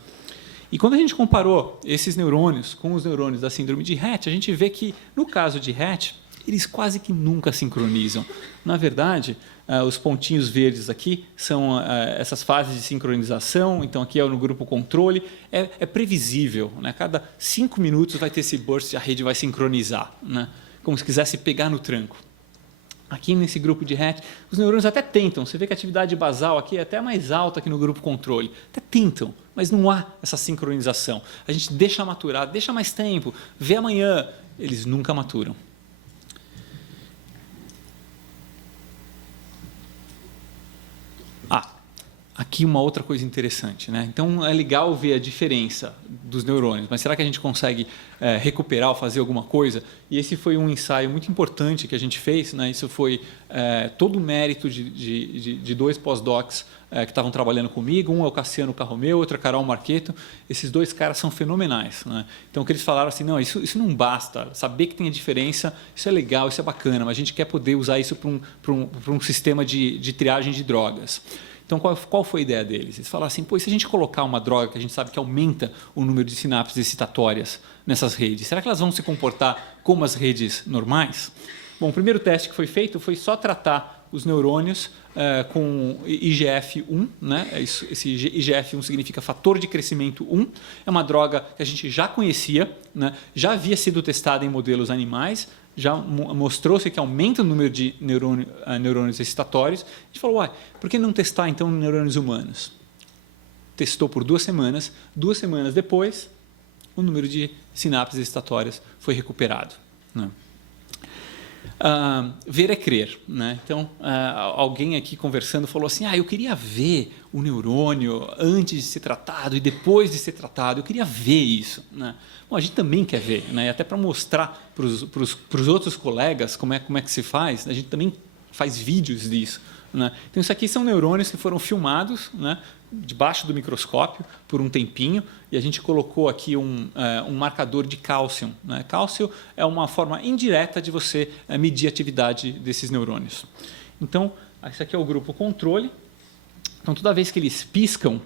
E quando a gente comparou esses neurônios com os neurônios da síndrome de Rett, a gente vê que, no caso de Rett, eles quase que nunca sincronizam. Na verdade, os pontinhos verdes aqui são essas fases de sincronização. Então, aqui é no grupo controle. É previsível, né? Cada 5 minutos vai ter esse burst e a rede vai sincronizar, né? Como se quisesse pegar no tranco. Aqui nesse grupo de Rett, os neurônios até tentam. Você vê que a atividade basal aqui é até mais alta que no grupo controle. Até tentam, mas não há essa sincronização. A gente deixa maturar, deixa mais tempo, vê amanhã. Eles nunca maturam. Aqui uma outra coisa interessante, né? Então é legal ver a diferença dos neurônios, mas será que a gente consegue recuperar ou fazer alguma coisa? E esse foi um ensaio muito importante que a gente fez, né? Isso foi todo o mérito de 2 pós-docs que estavam trabalhando comigo. Um é o Cassiano Carromeu, outro é a Carol Marqueto. Esses 2 caras são fenomenais, né? Então o que eles falaram assim, não, isso não basta, saber que tem a diferença, isso é legal, isso é bacana, mas a gente quer poder usar isso para um sistema de triagem de drogas. Então, qual foi a ideia deles? Eles falaram assim, e se a gente colocar uma droga que a gente sabe que aumenta o número de sinapses excitatórias nessas redes, será que elas vão se comportar como as redes normais? Bom, o primeiro teste que foi feito foi só tratar os neurônios com IGF-1, né? Esse IGF-1 significa fator de crescimento 1, é uma droga que a gente já conhecia, né? Já havia sido testada em modelos animais, já mostrou-se que aumenta o número de neurônios excitatórios. A gente falou, por que não testar então em neurônios humanos? Testou por 2 semanas, 2 semanas depois, o número de sinapses excitatórias foi recuperado, né? Ver é crer, né? Então, alguém aqui conversando falou assim, eu queria ver o neurônio antes de ser tratado e depois de ser tratado, eu queria ver isso, né? Bom, a gente também quer ver, né? Até para mostrar para os outros colegas como é que se faz, a gente também faz vídeos disso, né? Então, isso aqui são neurônios que foram filmados, né, debaixo do microscópio por um tempinho, e a gente colocou aqui um marcador de cálcio, né? Cálcio é uma forma indireta de você medir a atividade desses neurônios. Então, esse aqui é o grupo controle. Então, toda vez que eles piscam,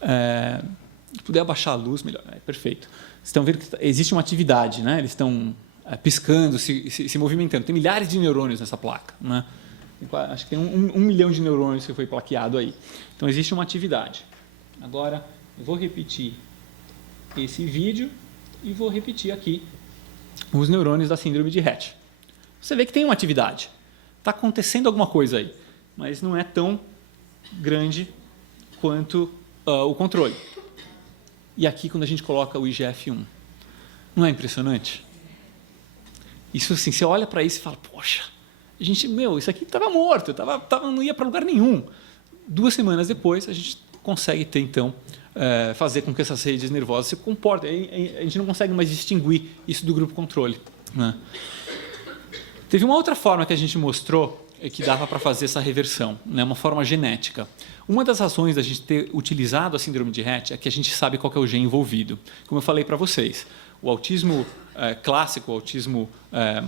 se puder abaixar a luz, melhor. Perfeito. Vocês estão vendo que existe uma atividade, né? Eles estão piscando, se movimentando. Tem milhares de neurônios nessa placa, né? Acho que tem 1 milhão de neurônios que foi plaqueado aí. Então, existe uma atividade. Agora, eu vou repetir esse vídeo e vou repetir aqui os neurônios da síndrome de Rett. Você vê que tem uma atividade. Está acontecendo alguma coisa aí, mas não é tão grande quanto o controle. E aqui, quando a gente coloca o IGF-1, não é impressionante? Isso assim, você olha para isso e fala, poxa, isso aqui estava morto, não ia para lugar nenhum. 2 semanas depois, a gente consegue ter, então, fazer com que essas redes nervosas se comportem. A gente não consegue mais distinguir isso do grupo controle, né? Teve uma outra forma que a gente mostrou que dava para fazer essa reversão, né? Uma forma genética. Uma das razões da gente ter utilizado a síndrome de Rett é que a gente sabe qual que é o gene envolvido. Como eu falei para vocês, o autismo clássico, o autismo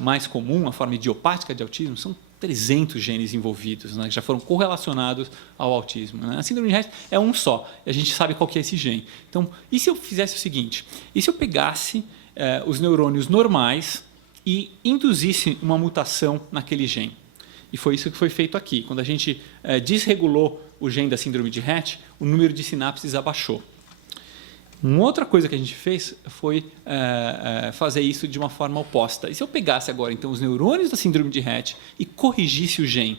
mais comum, a forma idiopática de autismo, são 300 genes envolvidos, né, que já foram correlacionados ao autismo, né? A síndrome de Rett é um só, e a gente sabe qual que é esse gene. Então, e se eu fizesse o seguinte? E se eu pegasse os neurônios normais e induzisse uma mutação naquele gene? E foi isso que foi feito aqui. Quando a gente desregulou o gene da síndrome de Rett, o número de sinapses abaixou. Uma outra coisa que a gente fez foi fazer isso de uma forma oposta. E se eu pegasse agora, então, os neurônios da síndrome de Rett e corrigisse o gene?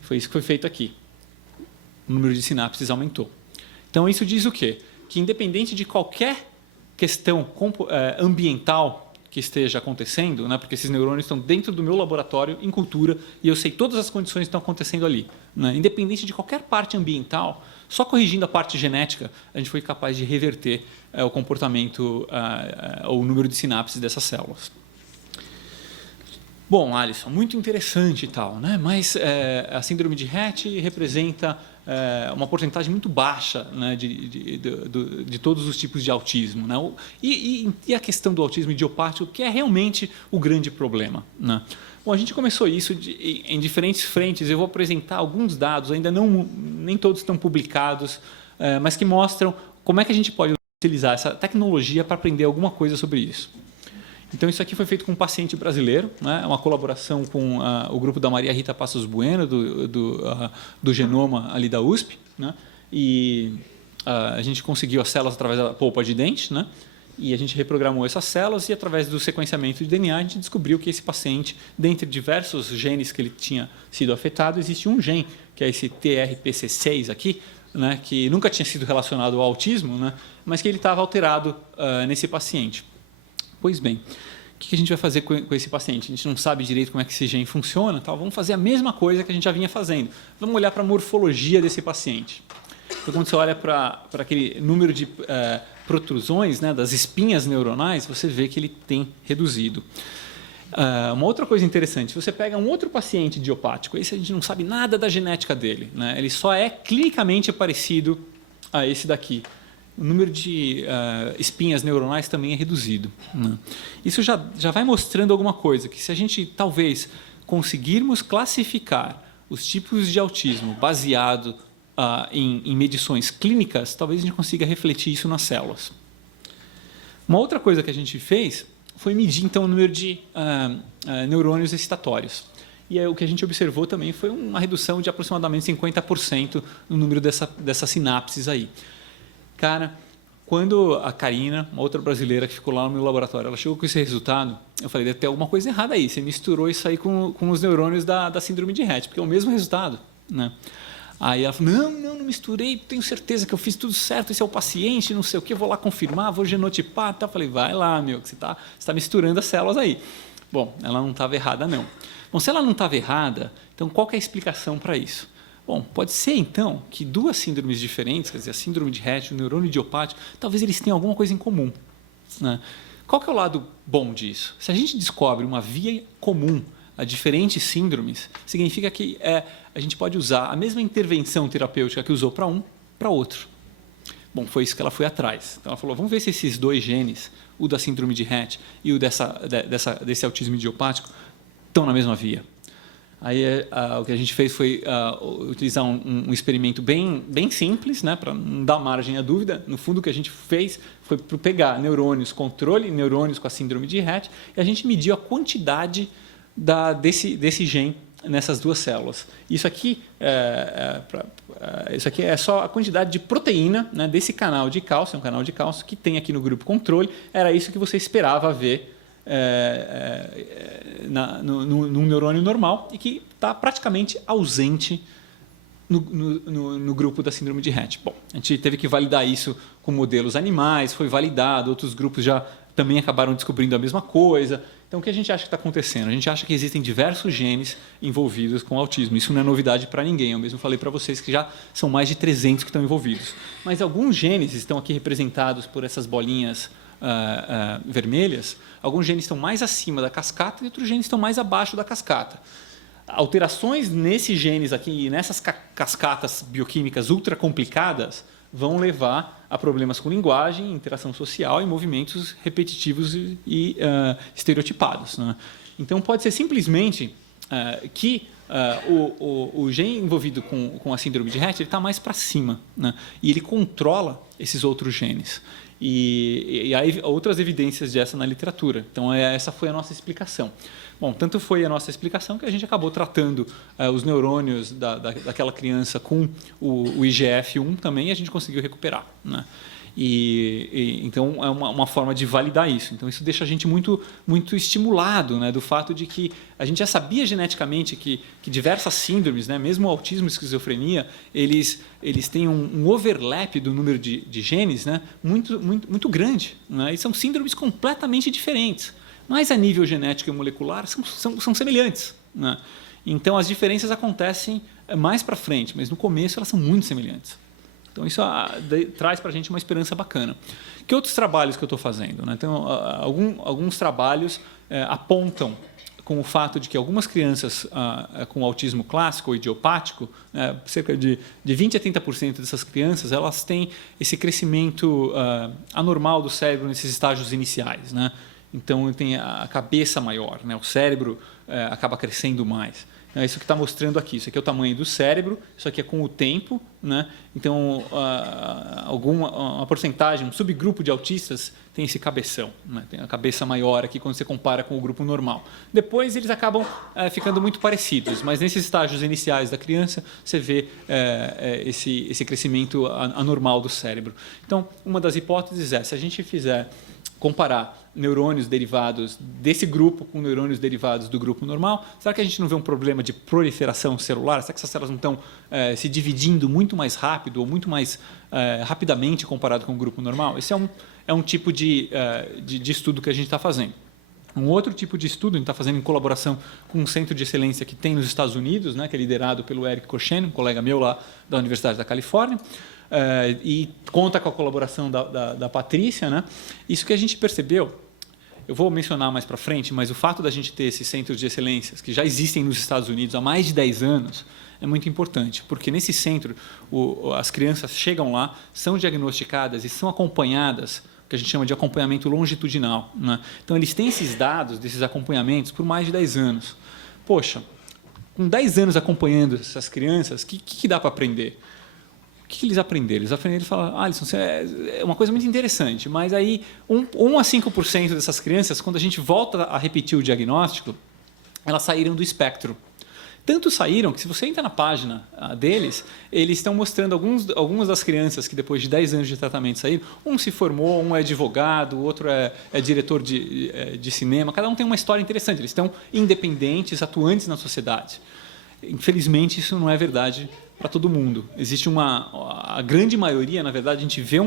Foi isso que foi feito aqui. O número de sinapses aumentou. Então, isso diz o quê? Que independente de qualquer questão ambiental que esteja acontecendo, né, porque esses neurônios estão dentro do meu laboratório em cultura e eu sei todas as condições que estão acontecendo ali, né, independente de qualquer parte ambiental, só corrigindo a parte genética, a gente foi capaz de reverter o comportamento, o número de sinapses dessas células. Bom, Alisson, muito interessante e tal, né? Mas a síndrome de Rett representa uma porcentagem muito baixa, né, de todos os tipos de autismo, né? E a questão do autismo idiopático, que é realmente o grande problema, né? Bom, a gente começou isso em diferentes frentes. Eu vou apresentar alguns dados, ainda nem todos estão publicados, mas que mostram como é que a gente pode utilizar essa tecnologia para aprender alguma coisa sobre isso. Então, isso aqui foi feito com um paciente brasileiro, né? Uma colaboração com o grupo da Maria Rita Passos Bueno, do Genoma ali da USP, né? E a gente conseguiu as células através da polpa de dente, né? E a gente reprogramou essas células e, através do sequenciamento de DNA, a gente descobriu que esse paciente, dentre diversos genes que ele tinha sido afetado, existe um gene, que é esse TRPC6 aqui, né? Que nunca tinha sido relacionado ao autismo, né? Mas que ele estava alterado nesse paciente. Pois bem, o que a gente vai fazer com esse paciente? A gente não sabe direito como é que esse gene funciona, tal. Vamos fazer a mesma coisa que a gente já vinha fazendo. Vamos olhar para a morfologia desse paciente. Então, quando você olha para aquele número de protrusões, né, das espinhas neuronais, você vê que ele tem reduzido. Uma outra coisa interessante, se você pega um outro paciente idiopático, esse a gente não sabe nada da genética dele, né? Ele só é clinicamente parecido a esse daqui. O número de espinhas neuronais também é reduzido, né? Isso já vai mostrando alguma coisa, que se a gente talvez conseguirmos classificar os tipos de autismo baseado em medições clínicas, talvez a gente consiga refletir isso nas células. Uma outra coisa que a gente fez foi medir então o número de neurônios excitatórios. E aí, o que a gente observou também foi uma redução de aproximadamente 50% no número dessas sinapses aí. Cara, quando a Karina, uma outra brasileira que ficou lá no meu laboratório, ela chegou com esse resultado, eu falei, deve ter alguma coisa errada aí, você misturou isso aí com os neurônios da síndrome de Rett, porque é o mesmo resultado, né? Aí ela falou, não misturei, tenho certeza que eu fiz tudo certo, esse é o paciente, não sei o que, vou lá confirmar, vou genotipar. Tá? Eu falei, vai lá, meu, que você está misturando as células aí. Bom, ela não estava errada, não. Bom, se ela não estava errada, então qual que é a explicação para isso? Bom, pode ser, então, que duas síndromes diferentes, quer dizer, a síndrome de Rett e o neurônio idiopático, talvez eles tenham alguma coisa em comum, né? Qual que é o lado bom disso? Se a gente descobre uma via comum a diferentes síndromes, significa que a gente pode usar a mesma intervenção terapêutica que usou para um, para outro. Bom, foi isso que ela foi atrás. Então, ela falou, vamos ver se esses dois genes, o da síndrome de Rett e o desse autismo idiopático, estão na mesma via. Aí, o que a gente fez foi utilizar um experimento bem simples, né, para não dar margem à dúvida. No fundo, o que a gente fez foi pegar neurônios controle, neurônios com a síndrome de Rett, e a gente mediu a quantidade desse gene nessas duas células. Isso aqui é só a quantidade de proteína, né, desse canal de cálcio, um canal de cálcio que tem aqui no grupo controle. Era isso que você esperava ver num neurônio normal e que está praticamente ausente no grupo da síndrome de Rett. Bom, a gente teve que validar isso com modelos animais, foi validado, outros grupos já também acabaram descobrindo a mesma coisa. Então, o que a gente acha que está acontecendo? A gente acha que existem diversos genes envolvidos com autismo. Isso não é novidade para ninguém. Eu mesmo falei para vocês que já são mais de 300 que estão envolvidos. Mas alguns genes estão aqui representados por essas bolinhas vermelhas. Alguns genes estão mais acima da cascata e outros genes estão mais abaixo da cascata. Alterações nesses genes aqui e nessas cascatas bioquímicas ultra complicadas vão levar a problemas com linguagem, interação social e movimentos repetitivos e estereotipados, né? Então, pode ser simplesmente que o gene envolvido com a síndrome de Rett está mais para cima, né? E ele controla esses outros genes. E há outras evidências dessa na literatura. Então, essa foi a nossa explicação. Bom, tanto foi a nossa explicação que a gente acabou tratando os neurônios daquela criança com o IGF-1 também e a gente conseguiu recuperar, né? Então, é uma forma de validar isso. Então, isso deixa a gente muito, muito estimulado, né, do fato de que a gente já sabia geneticamente que diversas síndromes, né, mesmo o autismo e esquizofrenia, eles têm um overlap do número de genes, né, muito, muito, muito grande, né, e são síndromes completamente diferentes. Mas a nível genético e molecular são semelhantes, né? Então, as diferenças acontecem mais para frente, mas no começo elas são muito semelhantes. Então, isso traz para a gente uma esperança bacana. Que outros trabalhos que eu estou fazendo, né? Então, alguns trabalhos apontam com o fato de que algumas crianças com autismo clássico ou idiopático, cerca de 20% a 30% dessas crianças, elas têm esse crescimento anormal do cérebro nesses estágios iniciais, né? Então, tem a cabeça maior, né? O cérebro acaba crescendo mais. É isso que está mostrando aqui. Isso aqui é o tamanho do cérebro, isso aqui é com o tempo, né? Então, uma porcentagem, um subgrupo de autistas tem esse cabeção, né? Tem a cabeça maior aqui quando você compara com o grupo normal. Depois, eles acabam ficando muito parecidos, mas nesses estágios iniciais da criança, você vê esse crescimento anormal do cérebro. Então, uma das hipóteses é, se a gente comparar neurônios derivados desse grupo com neurônios derivados do grupo normal, será que a gente não vê um problema de proliferação celular? Será que essas células não estão se dividindo muito mais rápido ou muito mais rapidamente comparado com o grupo normal? Esse é um tipo de estudo que a gente está fazendo. Um outro tipo de estudo a gente está fazendo em colaboração com um centro de excelência que tem nos Estados Unidos, né, que é liderado pelo Eric Kochen, um colega meu lá da Universidade da Califórnia, e conta com a colaboração da Patrícia, né? Isso que a gente percebeu, eu vou mencionar mais para frente, mas o fato da gente ter esses centros de excelência que já existem nos Estados Unidos há mais de 10 anos é muito importante, porque nesse centro as crianças chegam lá, são diagnosticadas e são acompanhadas, que a gente chama de acompanhamento longitudinal, né? Então, eles têm esses dados, desses acompanhamentos, por mais de 10 anos. Poxa, com 10 anos acompanhando essas crianças, o que dá para aprender? O que eles aprenderam? Eles aprenderam e falaram, Alisson, é uma coisa muito interessante, mas aí 1 a 5% dessas crianças, quando a gente volta a repetir o diagnóstico, elas saíram do espectro. Tanto saíram que, se você entra na página deles, eles estão mostrando algumas das crianças que, depois de 10 anos de tratamento, saíram. Um se formou, um é advogado, o outro é diretor de cinema. Cada um tem uma história interessante. Eles estão independentes, atuantes na sociedade. Infelizmente, isso não é verdade para todo mundo. Existe a grande maioria, na verdade, a gente vê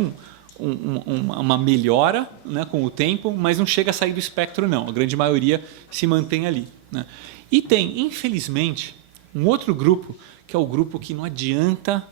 uma melhora, né, com o tempo, mas não chega a sair do espectro, não. A grande maioria se mantém ali, né? E tem, infelizmente, um outro grupo, que é o grupo que não adianta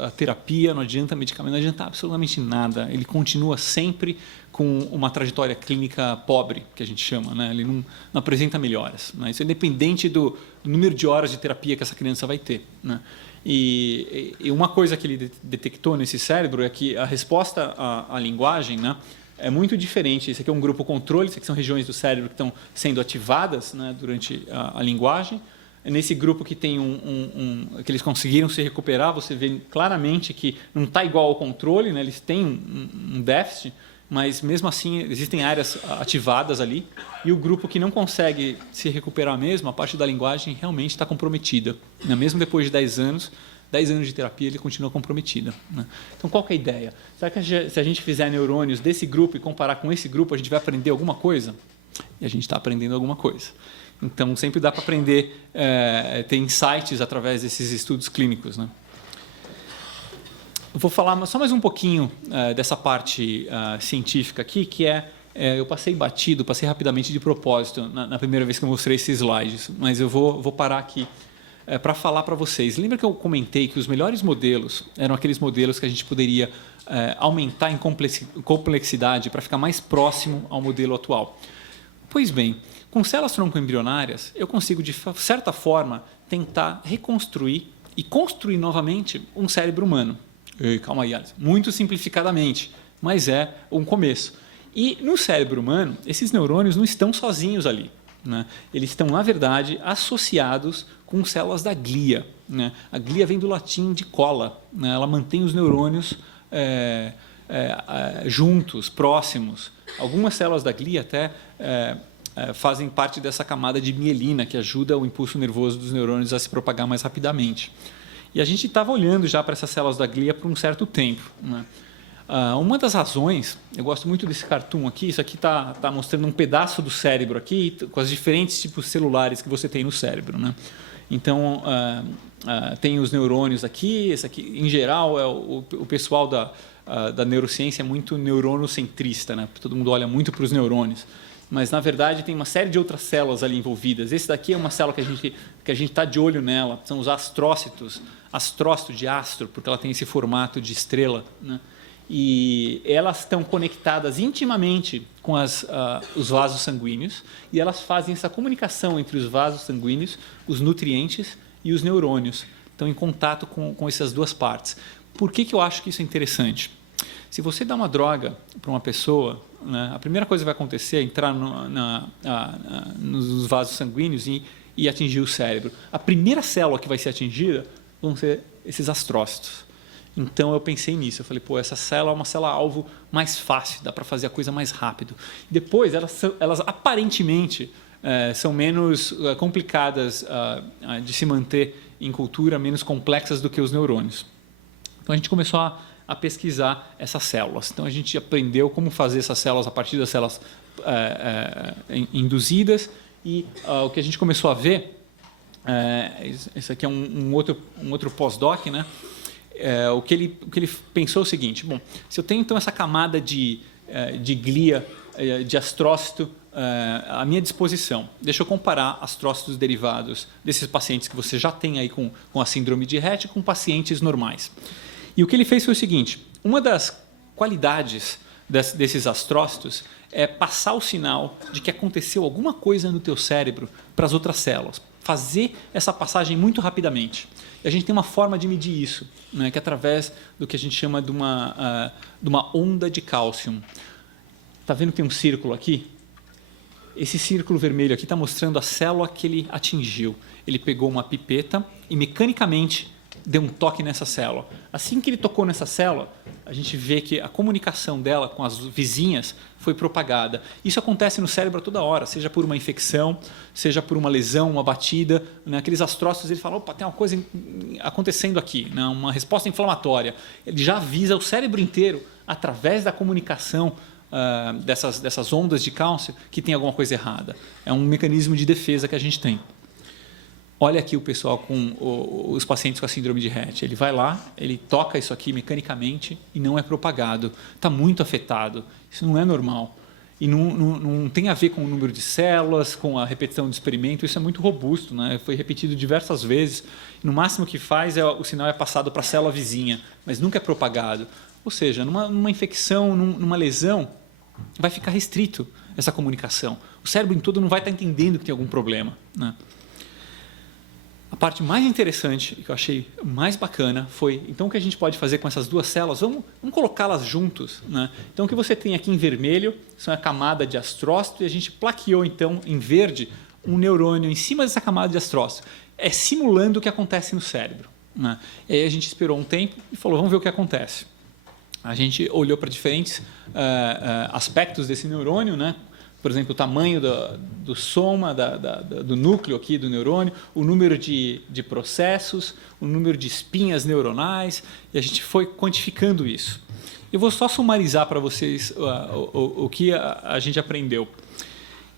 a terapia, não adianta medicamento, não adianta absolutamente nada. Ele continua sempre com uma trajetória clínica pobre, que a gente chama, né? Ele não apresenta melhoras, né? Isso é independente do número de horas de terapia que essa criança vai ter, né? E uma coisa que ele detectou nesse cérebro é que a resposta à linguagem, né, é muito diferente. Esse aqui é um grupo controle, isso aqui são regiões do cérebro que estão sendo ativadas, né, durante a linguagem. Nesse grupo que tem que eles conseguiram se recuperar, você vê claramente que não está igual ao controle, né, eles têm um déficit, mas mesmo assim existem áreas ativadas ali. E o grupo que não consegue se recuperar mesmo, a parte da linguagem realmente está comprometida, né? Mesmo depois de 10 anos de terapia, ele continua comprometida, né? Então, qual que é a ideia? Será que se a gente fizer neurônios desse grupo e comparar com esse grupo, a gente vai aprender alguma coisa? E a gente está aprendendo alguma coisa. Então, sempre dá para aprender, ter insights através desses estudos clínicos, né? Eu vou falar só mais um pouquinho dessa parte científica aqui, que eu passei rapidamente de propósito na primeira vez que eu mostrei esses slides, mas eu vou parar aqui para falar para vocês. Lembra que eu comentei que os melhores modelos eram aqueles modelos que a gente poderia aumentar em complexidade para ficar mais próximo ao modelo atual? Pois bem, com células troncoembrionárias, eu consigo, de certa forma, tentar reconstruir e construir novamente um cérebro humano. Calma aí, Alisson. Muito simplificadamente, mas é um começo. E no cérebro humano, esses neurônios não estão sozinhos ali, né? Eles estão, na verdade, associados com células da glia, né? A glia vem do latim de cola, né? Ela mantém os neurônios juntos, próximos. Algumas células da glia até fazem parte dessa camada de mielina, que ajuda o impulso nervoso dos neurônios a se propagar mais rapidamente. E a gente estava olhando já para essas células da glia por um certo tempo, né? Uma das razões, eu gosto muito desse cartoon aqui, isso aqui está mostrando um pedaço do cérebro aqui, com os diferentes tipos celulares que você tem no cérebro, né? Então, tem os neurônios aqui, esse aqui, em geral, o pessoal da neurociência é muito neuronocentrista, né? Todo mundo olha muito para os neurônios. Mas, na verdade, tem uma série de outras células ali envolvidas. Esse daqui é uma célula que a gente está de olho nela, são os astrócitos, astrócito de astro, porque ela tem esse formato de estrela, né? E elas estão conectadas intimamente com os vasos sanguíneos, e elas fazem essa comunicação entre os vasos sanguíneos, os nutrientes e os neurônios. Estão em contato com essas duas partes. Por que eu acho que isso é interessante? Se você dá uma droga para uma pessoa, né, a primeira coisa que vai acontecer é entrar nos vasos sanguíneos e atingir o cérebro. A primeira célula que vai ser atingida vão ser esses astrócitos. Então, eu pensei nisso. Eu falei, essa célula é uma célula-alvo mais fácil, dá para fazer a coisa mais rápido. Depois, elas aparentemente são menos complicadas de se manter em cultura, menos complexas do que os neurônios. Então, a gente começou a pesquisar essas células. Então, a gente aprendeu como fazer essas células a partir das células induzidas, e o que a gente começou a ver, isso aqui é um outro pós-doc, né? O que ele pensou é o seguinte: bom, se eu tenho então essa camada de glia, de astrócito à minha disposição, deixa eu comparar astrócitos derivados desses pacientes que você já tem aí com a síndrome de Rett com pacientes normais. E o que ele fez foi o seguinte: uma das qualidades desses astrócitos é passar o sinal de que aconteceu alguma coisa no teu cérebro para as outras células, fazer essa passagem muito rapidamente. E a gente tem uma forma de medir isso, né, que é através do que a gente chama de uma onda de cálcio. Está vendo que tem um círculo aqui? Esse círculo vermelho aqui está mostrando a célula que ele atingiu. Ele pegou uma pipeta e mecanicamente deu um toque nessa célula. Assim que ele tocou nessa célula, a gente vê que a comunicação dela com as vizinhas foi propagada. Isso acontece no cérebro a toda hora, seja por uma infecção, seja por uma lesão, uma batida. Né? Aqueles astrócitos, ele fala, opa, tem uma coisa acontecendo aqui, né? Uma resposta inflamatória. Ele já avisa o cérebro inteiro, através da comunicação dessas ondas de cálcio, que tem alguma coisa errada. É um mecanismo de defesa que a gente tem. Olha aqui o pessoal com os pacientes com a síndrome de Rett. Ele vai lá, ele toca isso aqui mecanicamente e não é propagado. Está muito afetado. Isso não é normal. E não tem a ver com o número de células, com a repetição do experimento. Isso é muito robusto, né? Foi repetido diversas vezes. No máximo que faz, o sinal é passado para a célula vizinha, mas nunca é propagado. Ou seja, numa infecção, numa lesão, vai ficar restrito essa comunicação. O cérebro em todo não vai estar entendendo que tem algum problema, né? A parte mais interessante, que eu achei mais bacana, foi então o que a gente pode fazer com essas duas células, vamos colocá-las juntos, né? Então o que você tem aqui em vermelho são a camada de astrócito e a gente plaqueou então em verde um neurônio em cima dessa camada de astrócito, simulando o que acontece no cérebro, né? E aí a gente esperou um tempo e falou, vamos ver o que acontece. A gente olhou para diferentes aspectos desse neurônio, né? Por exemplo, o tamanho do soma, do núcleo aqui do neurônio, o número de processos, o número de espinhas neuronais, e a gente foi quantificando isso. Eu vou só sumarizar para vocês o que a gente aprendeu.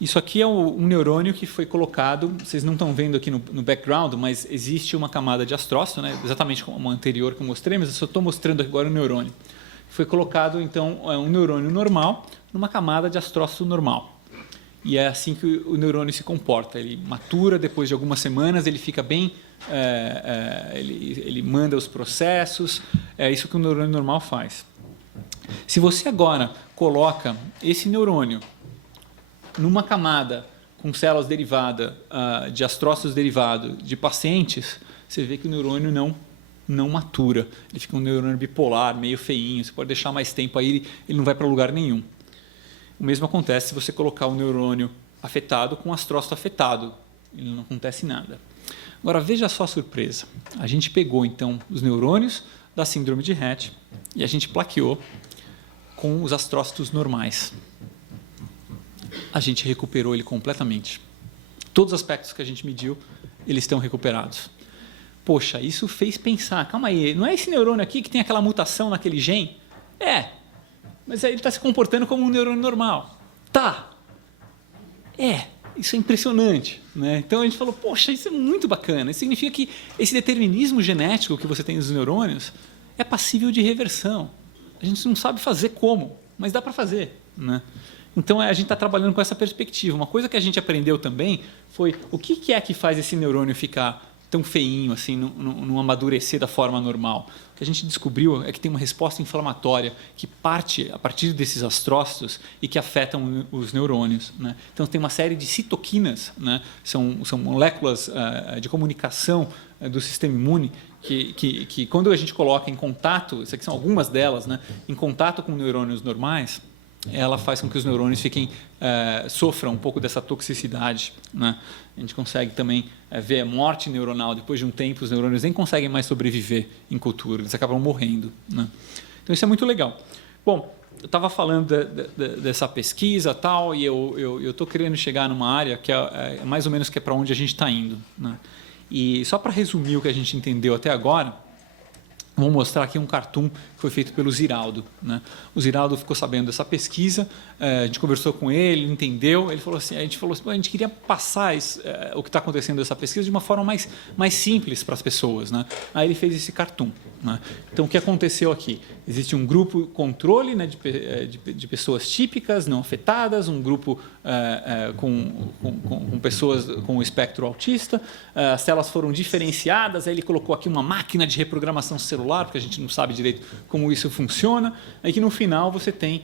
Isso aqui é um neurônio que foi colocado, vocês não estão vendo aqui no background, mas existe uma camada de astrócito, né? Exatamente como a anterior que eu mostrei, mas eu só estou mostrando agora o neurônio. Foi colocado, então, um neurônio normal numa camada de astrócito normal. E é assim que o neurônio se comporta. Ele matura depois de algumas semanas, ele fica bem, ele manda os processos, é isso que o neurônio normal faz. Se você agora coloca esse neurônio numa camada com células derivadas, de astrócitos derivados de pacientes, você vê que o neurônio não matura. Ele fica um neurônio bipolar, meio feinho. Você pode deixar mais tempo aí, ele não vai para lugar nenhum. O mesmo acontece se você colocar o neurônio afetado com o astrócito afetado. Ele não acontece nada. Agora, veja só a surpresa. A gente pegou, então, os neurônios da síndrome de Rett e a gente plaqueou com os astrócitos normais. A gente recuperou ele completamente. Todos os aspectos que a gente mediu, eles estão recuperados. Poxa, isso fez pensar, calma aí, não é esse neurônio aqui que tem aquela mutação naquele gene? Mas aí ele está se comportando como um neurônio normal. Tá. Isso é impressionante, né? Então a gente falou, poxa, isso é muito bacana. Isso significa que esse determinismo genético que você tem nos neurônios é passível de reversão. A gente não sabe fazer como, mas dá para fazer, né? Então a gente está trabalhando com essa perspectiva. Uma coisa que a gente aprendeu também foi o que é que faz esse neurônio ficar tão feinho, assim, não amadurecer da forma normal. O que a gente descobriu é que tem uma resposta inflamatória que parte a partir desses astrócitos e que afetam os neurônios, né? Então tem uma série de citoquinas, né? São moléculas de comunicação do sistema imune que quando a gente coloca em contato, isso aqui são algumas delas, né? Em contato com neurônios normais, ela faz com que os neurônios sofram um pouco dessa toxicidade, né? A gente consegue também ver a morte neuronal. Depois de um tempo, os neurônios nem conseguem mais sobreviver em cultura, eles acabam morrendo, né? Então isso é muito legal. Bom, eu estava falando dessa pesquisa tal, e eu estou querendo chegar numa área que é mais ou menos que é para onde a gente está indo, né? E só para resumir o que a gente entendeu até agora, vou mostrar aqui um cartoon que foi feito pelo Ziraldo, né? O Ziraldo ficou sabendo dessa pesquisa, a gente conversou com ele, entendeu, ele falou assim, a gente queria passar o que está acontecendo dessa pesquisa de uma forma mais simples para as pessoas, né? Aí ele fez esse cartoon, né? Então o que aconteceu aqui? Existe um grupo controle, né, de pessoas típicas, não afetadas, um grupo com pessoas com o espectro autista, as células foram diferenciadas, aí ele colocou aqui uma máquina de reprogramação celular, porque a gente não sabe direito como isso funciona, aí que no final você tem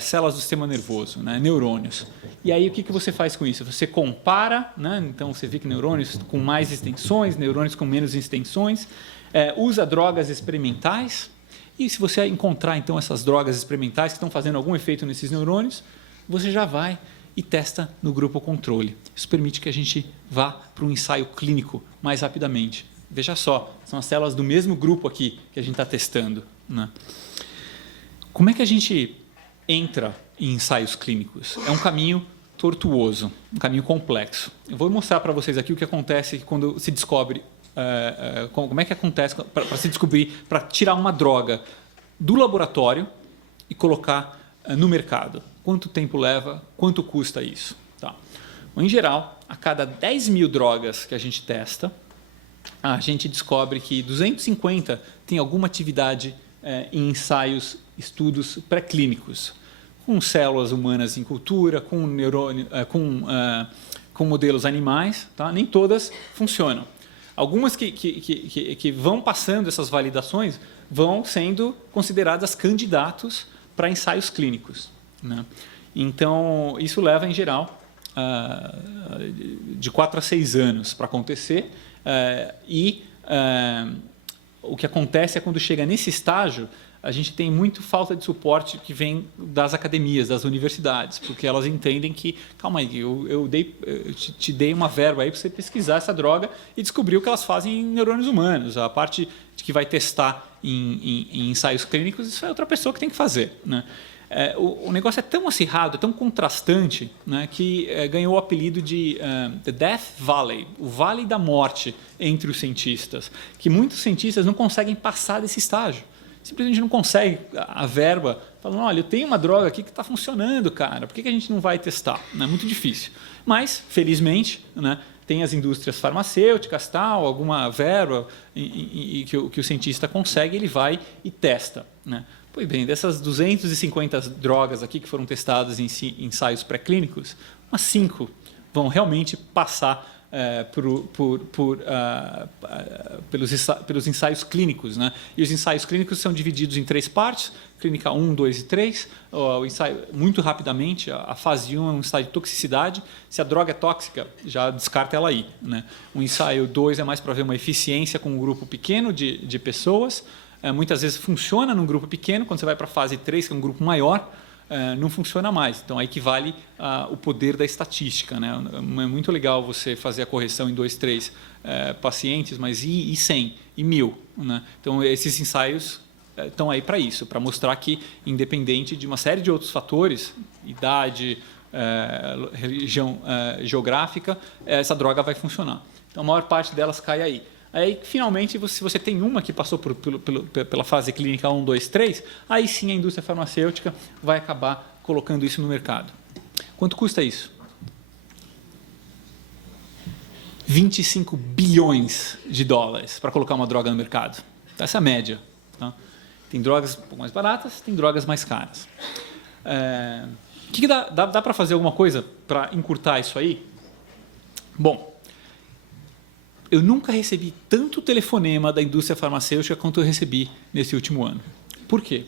células do sistema nervoso, né, neurônios. E aí o que você faz com isso? Você compara, né, então você vê que neurônios com mais extensões, neurônios com menos extensões, usa drogas experimentais, e se você encontrar então essas drogas experimentais que estão fazendo algum efeito nesses neurônios, você já vai e testa no grupo controle. Isso permite que a gente vá para um ensaio clínico mais rapidamente, veja só, são as células do mesmo grupo aqui que a gente está testando, né? Como é que a gente entra em ensaios clínicos? É um caminho tortuoso, um caminho complexo. Eu vou mostrar para vocês aqui o que acontece quando se descobre, como é que acontece para se descobrir, para tirar uma droga do laboratório e colocar no mercado. Quanto tempo leva, quanto custa isso? Tá. Bom, em geral, a cada 10 mil drogas que a gente testa, a gente descobre que 250 tem alguma atividade em ensaios, estudos pré-clínicos, com células humanas em cultura, com modelos animais, tá? Nem todas funcionam. Algumas que vão passando essas validações vão sendo consideradas candidatos para ensaios clínicos, né? Então, isso leva, em geral, de 4 a 6 anos para acontecer, o que acontece é quando chega nesse estágio, a gente tem muito falta de suporte que vem das academias, das universidades, porque elas entendem que, calma aí, eu te dei uma verba aí para você pesquisar essa droga e descobrir o que elas fazem em neurônios humanos. A parte de que vai testar em ensaios clínicos, isso é outra pessoa que tem que fazer, né? O negócio é tão acirrado, tão contrastante, né, que ganhou o apelido de The Death Valley, o Vale da Morte entre os cientistas, que muitos cientistas não conseguem passar desse estágio. Simplesmente não consegue a verba, falando, olha, eu tenho uma droga aqui que está funcionando, cara, por que a gente não vai testar? É muito difícil. Mas, felizmente, né, tem as indústrias farmacêuticas, tal, alguma verba que o cientista consegue, ele vai e testa, né? Pois bem, dessas 250 drogas aqui que foram testadas em ensaios pré-clínicos, umas 5 vão realmente passar pelos ensaios clínicos, né? E os ensaios clínicos são divididos em 3 partes, clínica 1, 2 e 3. O ensaio, muito rapidamente, a fase 1 é um ensaio de toxicidade. Se a droga é tóxica, já descarta ela aí, né? O ensaio 2 é mais para ver uma eficiência com um grupo pequeno de pessoas. Muitas vezes funciona num grupo pequeno, quando você vai para a fase 3, que é um grupo maior, não funciona mais. Então, aí que vale o poder da estatística, né? É muito legal você fazer a correção em 2, 3 pacientes, mas e 100, e 1000, né? Então, esses ensaios estão aí para isso, para mostrar que, independente de uma série de outros fatores, idade, região geográfica, essa droga vai funcionar. Então, a maior parte delas cai aí. Aí, finalmente, se você tem uma que passou pela fase clínica 1, 2, 3, aí sim a indústria farmacêutica vai acabar colocando isso no mercado. Quanto custa isso? 25 bilhões de dólares para colocar uma droga no mercado. Essa é a média, tá? Tem drogas um pouco mais baratas, tem drogas mais caras. Que dá para fazer alguma coisa para encurtar isso aí? Bom, eu nunca recebi tanto telefonema da indústria farmacêutica quanto eu recebi nesse último ano. Por quê?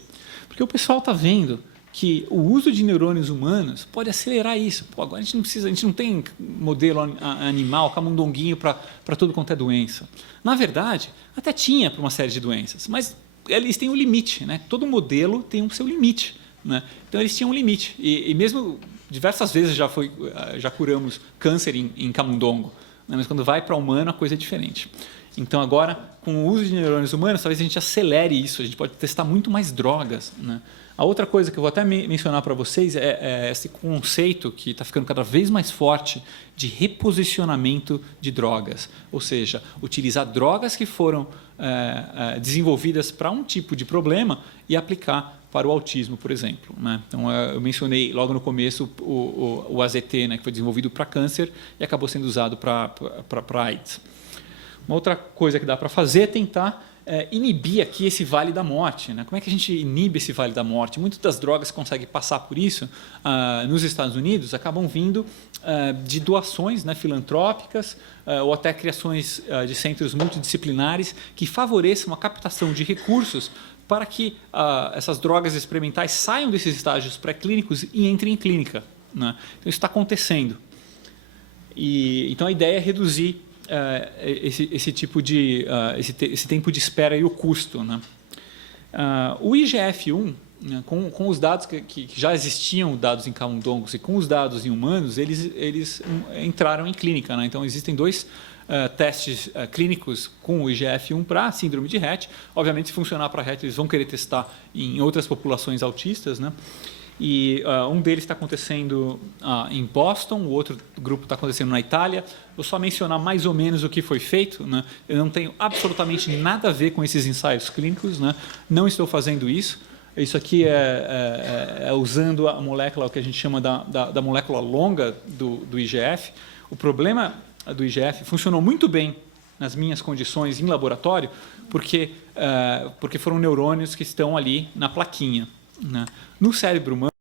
Porque o pessoal está vendo que o uso de neurônios humanos pode acelerar isso. Pô, agora a gente não tem modelo animal, camundonguinho para tudo quanto é doença. Na verdade, até tinha para uma série de doenças, mas eles têm um limite, né? Todo modelo tem o seu limite, né? Então eles tinham um limite. E mesmo diversas vezes já curamos câncer em camundongo, mas quando vai para humano a coisa é diferente. Então agora, com o uso de neurônios humanos, talvez a gente acelere isso, a gente pode testar muito mais drogas, né? A outra coisa que eu vou até mencionar para vocês é esse conceito que está ficando cada vez mais forte de reposicionamento de drogas, ou seja, utilizar drogas que foram desenvolvidas para um tipo de problema e aplicar para o autismo, por exemplo, né? Então, eu mencionei logo no começo o AZT, né, que foi desenvolvido para câncer e acabou sendo usado para AIDS. Uma outra coisa que dá para fazer é tentar inibir aqui esse vale da morte, né? Como é que a gente inibe esse vale da morte? Muitas das drogas que conseguem passar por isso nos Estados Unidos acabam vindo de doações, né, filantrópicas ou até criações de centros multidisciplinares que favoreçam a captação de recursos para que essas drogas experimentais saiam desses estágios pré-clínicos e entrem em clínica, né? Então, isso está acontecendo. Então, a ideia é reduzir esse tipo de esse tempo de espera e o custo, né? O IGF-1, né, com os dados que já existiam, dados em camundongos, e com os dados em humanos, eles entraram em clínica, né? Então, existem 2 testes clínicos com o IGF-1 para síndrome de Rett. Obviamente, se funcionar para Rett, eles vão querer testar em outras populações autistas, né? E um deles está acontecendo em Boston, o outro grupo está acontecendo na Itália. Vou só mencionar mais ou menos o que foi feito, né? Eu não tenho absolutamente nada a ver com esses ensaios clínicos, né? Não estou fazendo isso. Isso aqui é usando a molécula, o que a gente chama da molécula longa do IGF. O problema do IGF funcionou muito bem nas minhas condições em laboratório, porque foram neurônios que estão ali na plaquinha, né? No cérebro humano,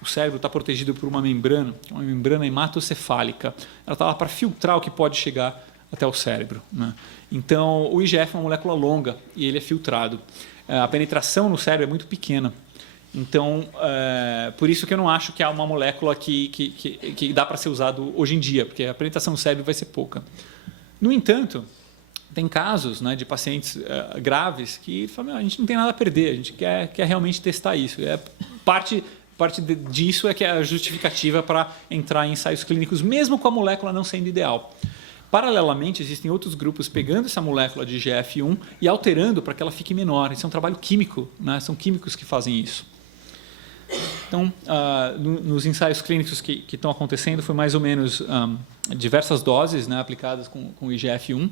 o cérebro está protegido por uma membrana hematocefálica. Ela está lá para filtrar o que pode chegar até o cérebro, né? Então, o IGF é uma molécula longa e ele é filtrado. A penetração no cérebro é muito pequena. Então, por isso que eu não acho que há uma molécula que dá para ser usado hoje em dia, porque a penetração no cérebro vai ser pouca. No entanto, tem casos, né, de pacientes graves que falam, a gente não tem nada a perder, a gente quer realmente testar isso. Parte disso é que é a justificativa para entrar em ensaios clínicos, mesmo com a molécula não sendo ideal. Paralelamente, existem outros grupos pegando essa molécula de IGF-1 e alterando para que ela fique menor. Isso é um trabalho químico, né? São químicos que fazem isso. Então, nos ensaios clínicos que estão acontecendo, foi mais ou menos diversas doses, né, aplicadas com IGF-1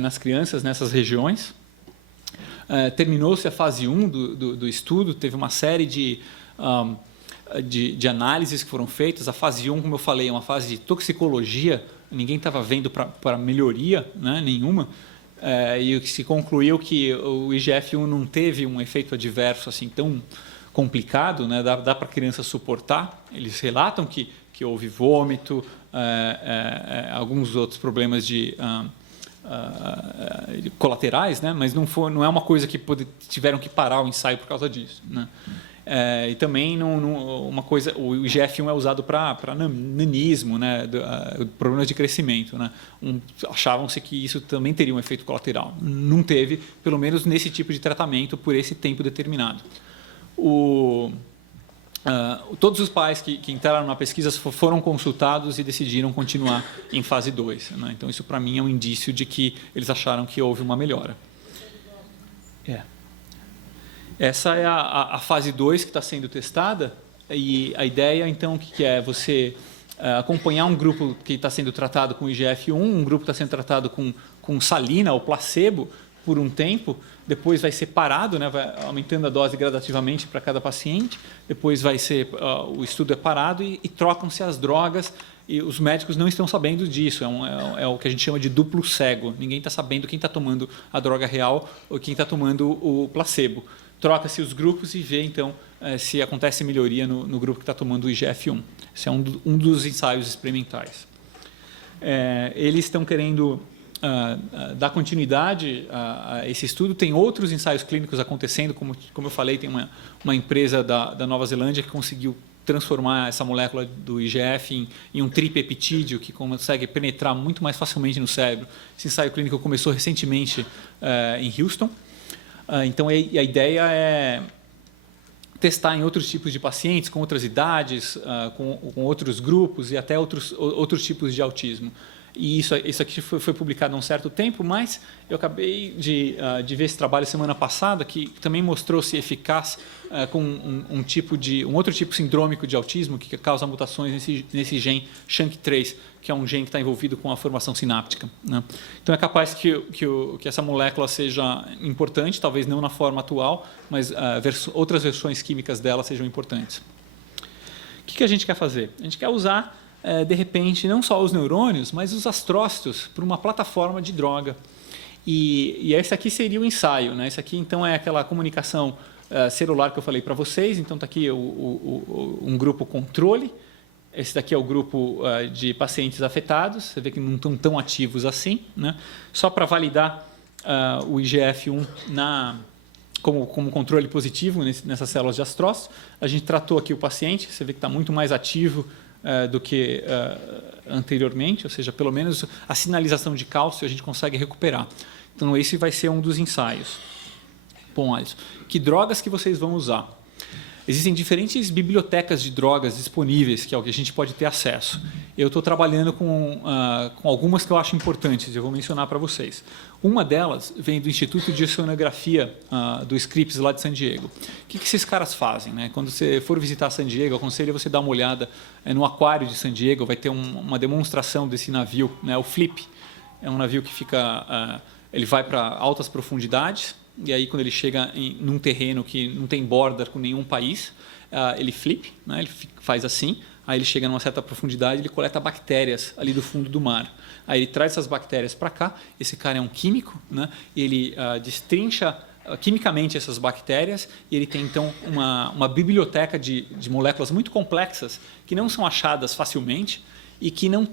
nas crianças, nessas regiões. Terminou-se a fase 1 do estudo, teve uma série de análises que foram feitas. A fase 1, como eu falei, é uma fase de toxicologia, ninguém estava vendo para melhoria, né, nenhuma, e se concluiu que o IGF-1 não teve um efeito adverso assim tão complicado, né, dá para a criança suportar. Eles relatam que houve vômito, alguns outros problemas colaterais, né, mas não é uma coisa que tiveram que parar o ensaio por causa disso, né. E também uma coisa, o IGF-1 é usado para nanismo, né, problemas de crescimento, né. Achavam-se que isso também teria um efeito colateral. Não teve, pelo menos nesse tipo de tratamento por esse tempo determinado. Todos os pais que entraram na pesquisa foram consultados e decidiram continuar em fase 2. Né? Então, isso para mim é um indício de que eles acharam que houve uma melhora. Essa é a fase 2 que está sendo testada, e a ideia, então, que é você acompanhar um grupo que está sendo tratado com IGF-1, um grupo que está sendo tratado com salina ou placebo por um tempo, depois vai ser parado, né, vai aumentando a dose gradativamente para cada paciente, depois o estudo é parado e trocam-se as drogas, e os médicos não estão sabendo disso, é o que a gente chama de duplo cego, ninguém está sabendo quem está tomando a droga real ou quem está tomando o placebo. Troca-se os grupos e vê, então, se acontece melhoria no grupo que está tomando o IGF-1. Esse é um dos ensaios experimentais. Eles estão querendo dar continuidade a esse estudo. Tem outros ensaios clínicos acontecendo, como eu falei, tem uma empresa da Nova Zelândia que conseguiu transformar essa molécula do IGF em um tripeptídeo que consegue penetrar muito mais facilmente no cérebro. Esse ensaio clínico começou recentemente em Houston. Então, a ideia é testar em outros tipos de pacientes, com outras idades, com outros grupos e até outros tipos de autismo. E isso aqui foi publicado há um certo tempo, mas eu acabei de ver esse trabalho semana passada, que também mostrou-se eficaz com um outro tipo sindrômico de autismo, que causa mutações nesse gene SHANK3, que é um gene que está envolvido com a formação sináptica, né? Então é capaz que essa molécula seja importante, talvez não na forma atual, mas outras versões químicas dela sejam importantes. O que a gente quer fazer? A gente quer usar de repente, não só os neurônios, mas os astrócitos para uma plataforma de droga. E esse aqui seria o ensaio, né? Esse aqui, então, é aquela comunicação celular que eu falei para vocês. Então, está aqui um grupo controle. Esse daqui é o grupo de pacientes afetados. Você vê que não estão tão ativos assim, né? Só para validar o IGF-1 como controle positivo nessas células de astrócitos. A gente tratou aqui o paciente. Você vê que está muito mais ativo do que anteriormente, ou seja, pelo menos a sinalização de cálcio a gente consegue recuperar. Então, esse vai ser um dos ensaios. Bom, Alisson, que drogas que vocês vão usar? Existem diferentes bibliotecas de drogas disponíveis, que é o que a gente pode ter acesso. Eu estou trabalhando com algumas que eu acho importantes, eu vou mencionar para vocês. Uma delas vem do Instituto de Oceanografia do Scripps, lá de San Diego. O que esses caras fazem, né? Quando você for visitar San Diego, eu aconselho você dar uma olhada no aquário de San Diego, vai ter uma demonstração desse navio, né? O Flip. É um navio que fica... ele vai para altas profundidades, e aí quando ele chega num terreno que não tem border com nenhum país, ele flip, né? Ele faz assim, aí ele chega numa certa profundidade, ele coleta bactérias ali do fundo do mar. Aí ele traz essas bactérias para cá, esse cara é um químico, né? Ele destrincha quimicamente essas bactérias e ele tem então uma biblioteca de moléculas muito complexas que não são achadas facilmente e que não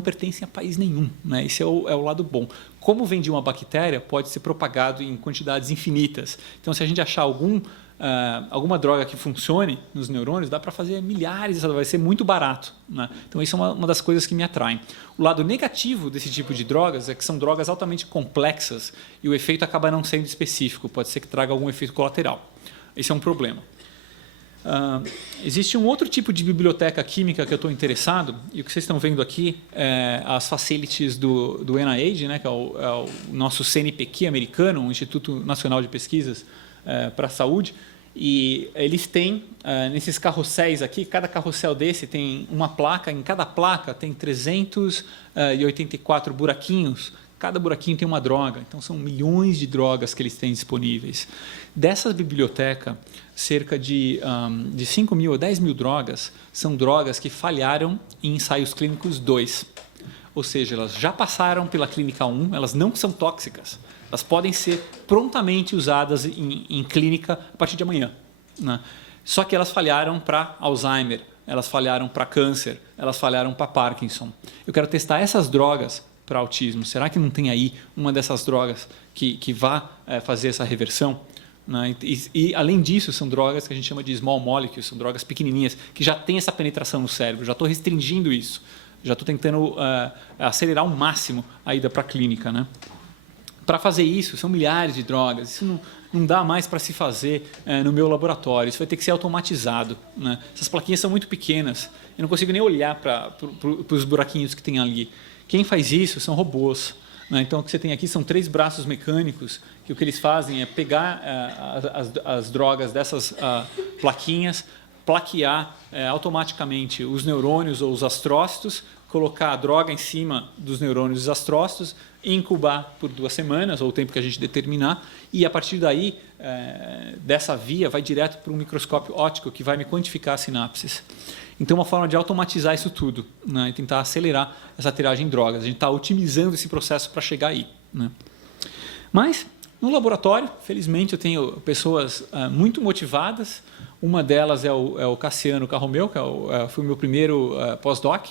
pertencem a país nenhum, né? Esse é o lado bom. Como vem de uma bactéria, pode ser propagado em quantidades infinitas. Então, se a gente achar alguma droga que funcione nos neurônios, dá para fazer milhares, vai ser muito barato, né? Então, isso é uma das coisas que me atraem. O lado negativo desse tipo de drogas é que são drogas altamente complexas e o efeito acaba não sendo específico, pode ser que traga algum efeito colateral. Esse é um problema. Existe um outro tipo de biblioteca química que eu estou interessado, e o que vocês estão vendo aqui é as facilities do NIH, né, que é o nosso CNPq americano, o Instituto Nacional de Pesquisas para a Saúde, e eles têm, nesses carrosséis aqui, cada carrossel desse tem uma placa, em cada placa tem 384 buraquinhos. Cada buraquinho tem uma droga, então são milhões de drogas que eles têm disponíveis. Dessa biblioteca, cerca de 5 mil ou 10 mil drogas são drogas que falharam em ensaios clínicos 2. Ou seja, elas já passaram pela clínica 1, elas não são tóxicas. Elas podem ser prontamente usadas em clínica a partir de amanhã, né? Só que elas falharam para Alzheimer, elas falharam para câncer, elas falharam para Parkinson. Eu quero testar essas drogas para autismo. Será que não tem aí uma dessas drogas que vá fazer essa reversão, né? E, além disso, são drogas que a gente chama de small molecules, são drogas pequenininhas, que já têm essa penetração no cérebro, já estou restringindo isso, já estou tentando acelerar ao máximo a ida para a clínica, né? Para fazer isso, são milhares de drogas, isso não dá mais para se fazer no meu laboratório, isso vai ter que ser automatizado, né? Essas plaquinhas são muito pequenas, eu não consigo nem olhar para os buraquinhos que tem ali. Quem faz isso são robôs, né? Então, o que você tem aqui são 3 braços mecânicos que o que eles fazem é pegar as drogas dessas plaquinhas, plaquear automaticamente os neurônios ou os astrócitos, colocar a droga em cima dos neurônios dos astrócitos, incubar por 2 semanas, ou o tempo que a gente determinar, e a partir daí, dessa via, vai direto para um microscópio óptico que vai me quantificar as sinapses. Então, uma forma de automatizar isso tudo, né, e tentar acelerar essa tiragem de drogas. A gente está otimizando esse processo para chegar aí, né? Mas, no laboratório, felizmente, eu tenho pessoas muito motivadas. Uma delas é o Cassiano Carromeu, que foi o meu primeiro pós-doc.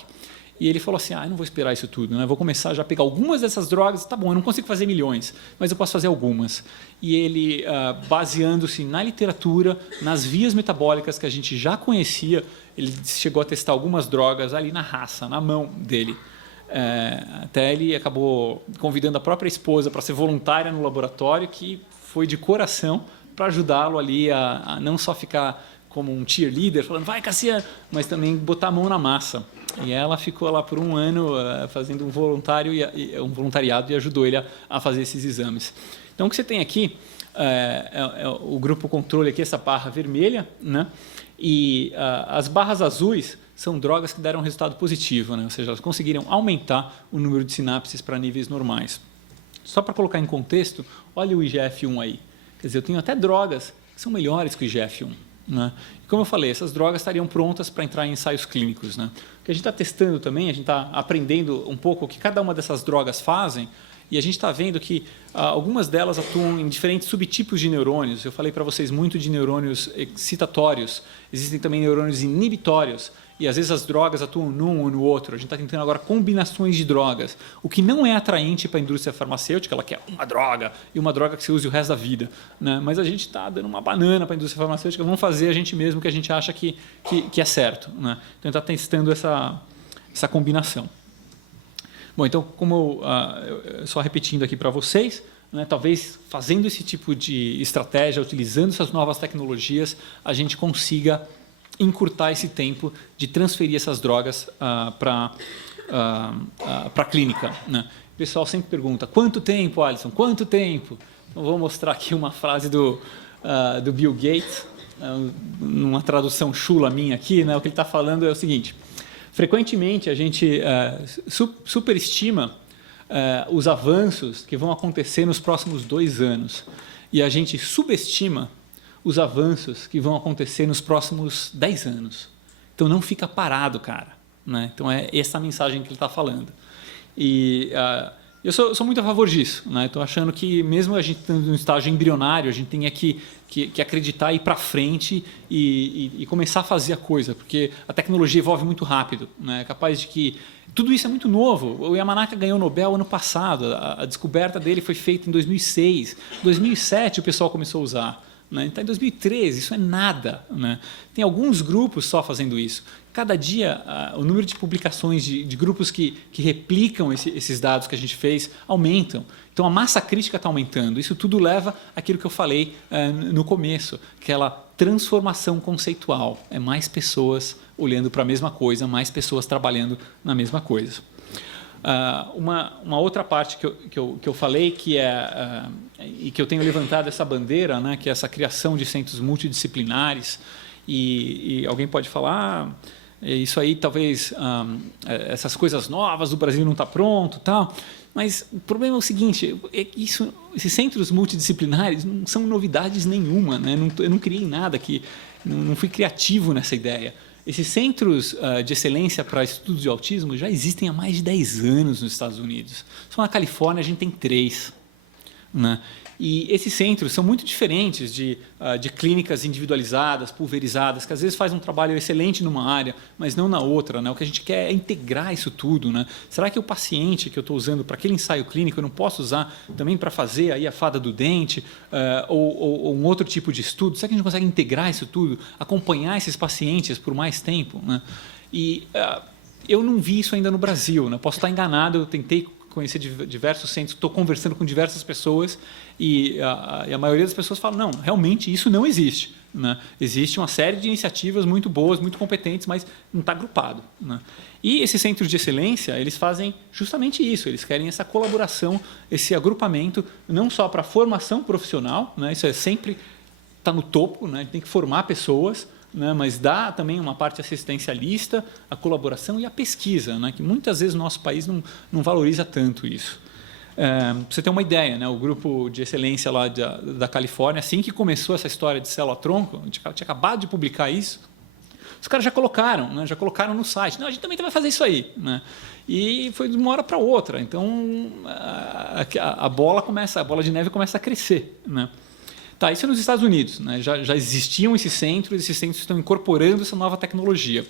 E ele falou assim, eu não vou esperar isso tudo, né? Vou começar já a pegar algumas dessas drogas. Tá bom, eu não consigo fazer milhões, mas eu posso fazer algumas. E ele, baseando-se na literatura, nas vias metabólicas que a gente já conhecia, ele chegou a testar algumas drogas ali na raça, na mão dele. Até ele acabou convidando a própria esposa para ser voluntária no laboratório, que foi de coração para ajudá-lo ali a não só ficar como um cheerleader, falando, vai, Cassiano, mas também botar a mão na massa. E ela ficou lá por 1 ano fazendo um voluntariado e ajudou ele a fazer esses exames. Então, o que você tem aqui é o grupo controle, aqui, essa barra vermelha, né? E as barras azuis são drogas que deram um resultado positivo, né? Ou seja, elas conseguiram aumentar o número de sinapses para níveis normais. Só para colocar em contexto, olha o IGF-1 aí. Quer dizer, eu tenho até drogas que são melhores que o IGF-1. Né? E como eu falei, essas drogas estariam prontas para entrar em ensaios clínicos, né? O que a gente está testando também, a gente está aprendendo um pouco o que cada uma dessas drogas fazem, e a gente está vendo que algumas delas atuam em diferentes subtipos de neurônios. Eu falei para vocês muito de neurônios excitatórios, existem também neurônios inibitórios, e às vezes as drogas atuam num ou no outro. A gente está tentando agora combinações de drogas, o que não é atraente para a indústria farmacêutica, ela quer uma droga, e uma droga que você use o resto da vida, né? Mas a gente está dando uma banana para a indústria farmacêutica, vamos fazer a gente mesmo que a gente acha que é certo, né? Então, está testando essa combinação. Bom, então, como só repetindo aqui para vocês, né, talvez fazendo esse tipo de estratégia, utilizando essas novas tecnologias, a gente consiga encurtar esse tempo de transferir essas drogas para a clínica, né? O pessoal sempre pergunta, quanto tempo, Alisson? Quanto tempo? Então, vou mostrar aqui uma frase do Bill Gates, numa tradução chula minha aqui, né? O que ele está falando é o seguinte: frequentemente a gente superestima os avanços que vão acontecer nos próximos 2 anos e a gente subestima os avanços que vão acontecer nos próximos 10 anos. Então não fica parado, cara, né? Então é essa a mensagem que ele está falando. E eu sou muito a favor disso, né? Estou achando que mesmo a gente estando num estágio embrionário, a gente tem que acreditar e ir para frente e começar a fazer a coisa, porque a tecnologia evolve muito rápido, né? É capaz de que tudo isso é muito novo. O Yamanaka ganhou o Nobel ano passado, a descoberta dele foi feita em 2006, 2007 o pessoal começou a usar, né? Então, em 2013, isso é nada, né? Tem alguns grupos só fazendo isso. Cada dia, o número de publicações de grupos que replicam esses dados que a gente fez aumentam. Então, a massa crítica está aumentando. Isso tudo leva àquilo que eu falei no começo, aquela transformação conceitual. É mais pessoas olhando para a mesma coisa, mais pessoas trabalhando na mesma coisa. Uma outra parte que eu falei e que eu tenho levantado essa bandeira, né, que é essa criação de centros multidisciplinares, e alguém pode falar, isso aí talvez essas coisas novas do Brasil não está pronto, tal, mas o problema é o seguinte, esses centros multidisciplinares não são novidades nenhuma, né? Eu não criei nada aqui, não fui criativo nessa ideia. Esses centros de excelência para estudos de autismo já existem há mais de 10 anos nos Estados Unidos. Só na Califórnia a gente tem 3. Né? E esses centros são muito diferentes de clínicas individualizadas, pulverizadas, que às vezes faz um trabalho excelente numa área, mas não na outra, né? O que a gente quer é integrar isso tudo, né? Será que o paciente que eu estou usando para aquele ensaio clínico eu não posso usar também para fazer aí a fada do dente ou um outro tipo de estudo? Será que a gente consegue integrar isso tudo, acompanhar esses pacientes por mais tempo, né? E eu não vi isso ainda no Brasil, né? Posso estar enganado, eu tentei conhecer diversos centros, estou conversando com diversas pessoas e a maioria das pessoas fala, não, realmente isso não existe, né? Existe uma série de iniciativas muito boas, muito competentes, mas não está agrupado, né? E esses centros de excelência, eles fazem justamente isso, eles querem essa colaboração, esse agrupamento, não só para a formação profissional, né? Isso sempre está no topo, né? A gente tem que formar pessoas, né, mas dá também uma parte assistencialista, a colaboração e a pesquisa, né, que muitas vezes o nosso país não valoriza tanto isso. Para você ter uma ideia, né, o grupo de excelência lá da Califórnia, assim que começou essa história de célula-tronco, a gente tinha acabado de publicar isso, os caras já colocaram no site, não, a gente também vai fazer isso aí, né? E foi de uma hora para outra, então a bola de neve começa a crescer, né? Tá, isso é nos Estados Unidos, né? Já existiam esses centros estão incorporando essa nova tecnologia.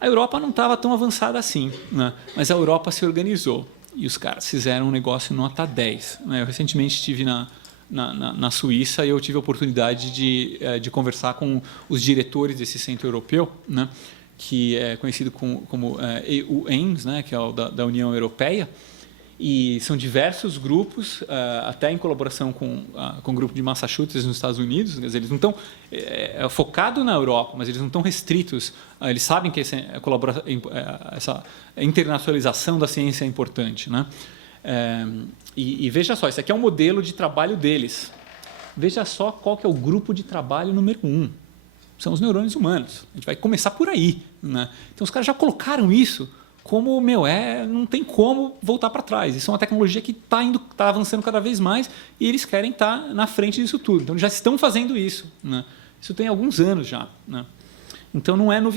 A Europa não estava tão avançada assim, né? Mas a Europa se organizou e os caras fizeram um negócio nota 10. Né? Eu recentemente estive na Suíça e eu tive a oportunidade de conversar com os diretores desse centro europeu, né? Que é conhecido como EU-EIMS, né? Que é o da União Europeia. E são diversos grupos, até em colaboração com o grupo de Massachusetts nos Estados Unidos. Quer dizer, eles não estão focados na Europa, mas eles não estão restritos. Eles sabem que essa internacionalização da ciência é importante, né? E veja só, esse aqui é um modelo de trabalho deles. Veja só qual que é o grupo de trabalho número 1. São os neurônios humanos. A gente vai começar por aí, né? Então, os caras já colocaram isso como, não tem como voltar para trás. Isso é uma tecnologia que está avançando cada vez mais e eles querem estar na frente disso tudo. Então, já estão fazendo isso, né? Isso tem alguns anos já, né? Então, não é novidade.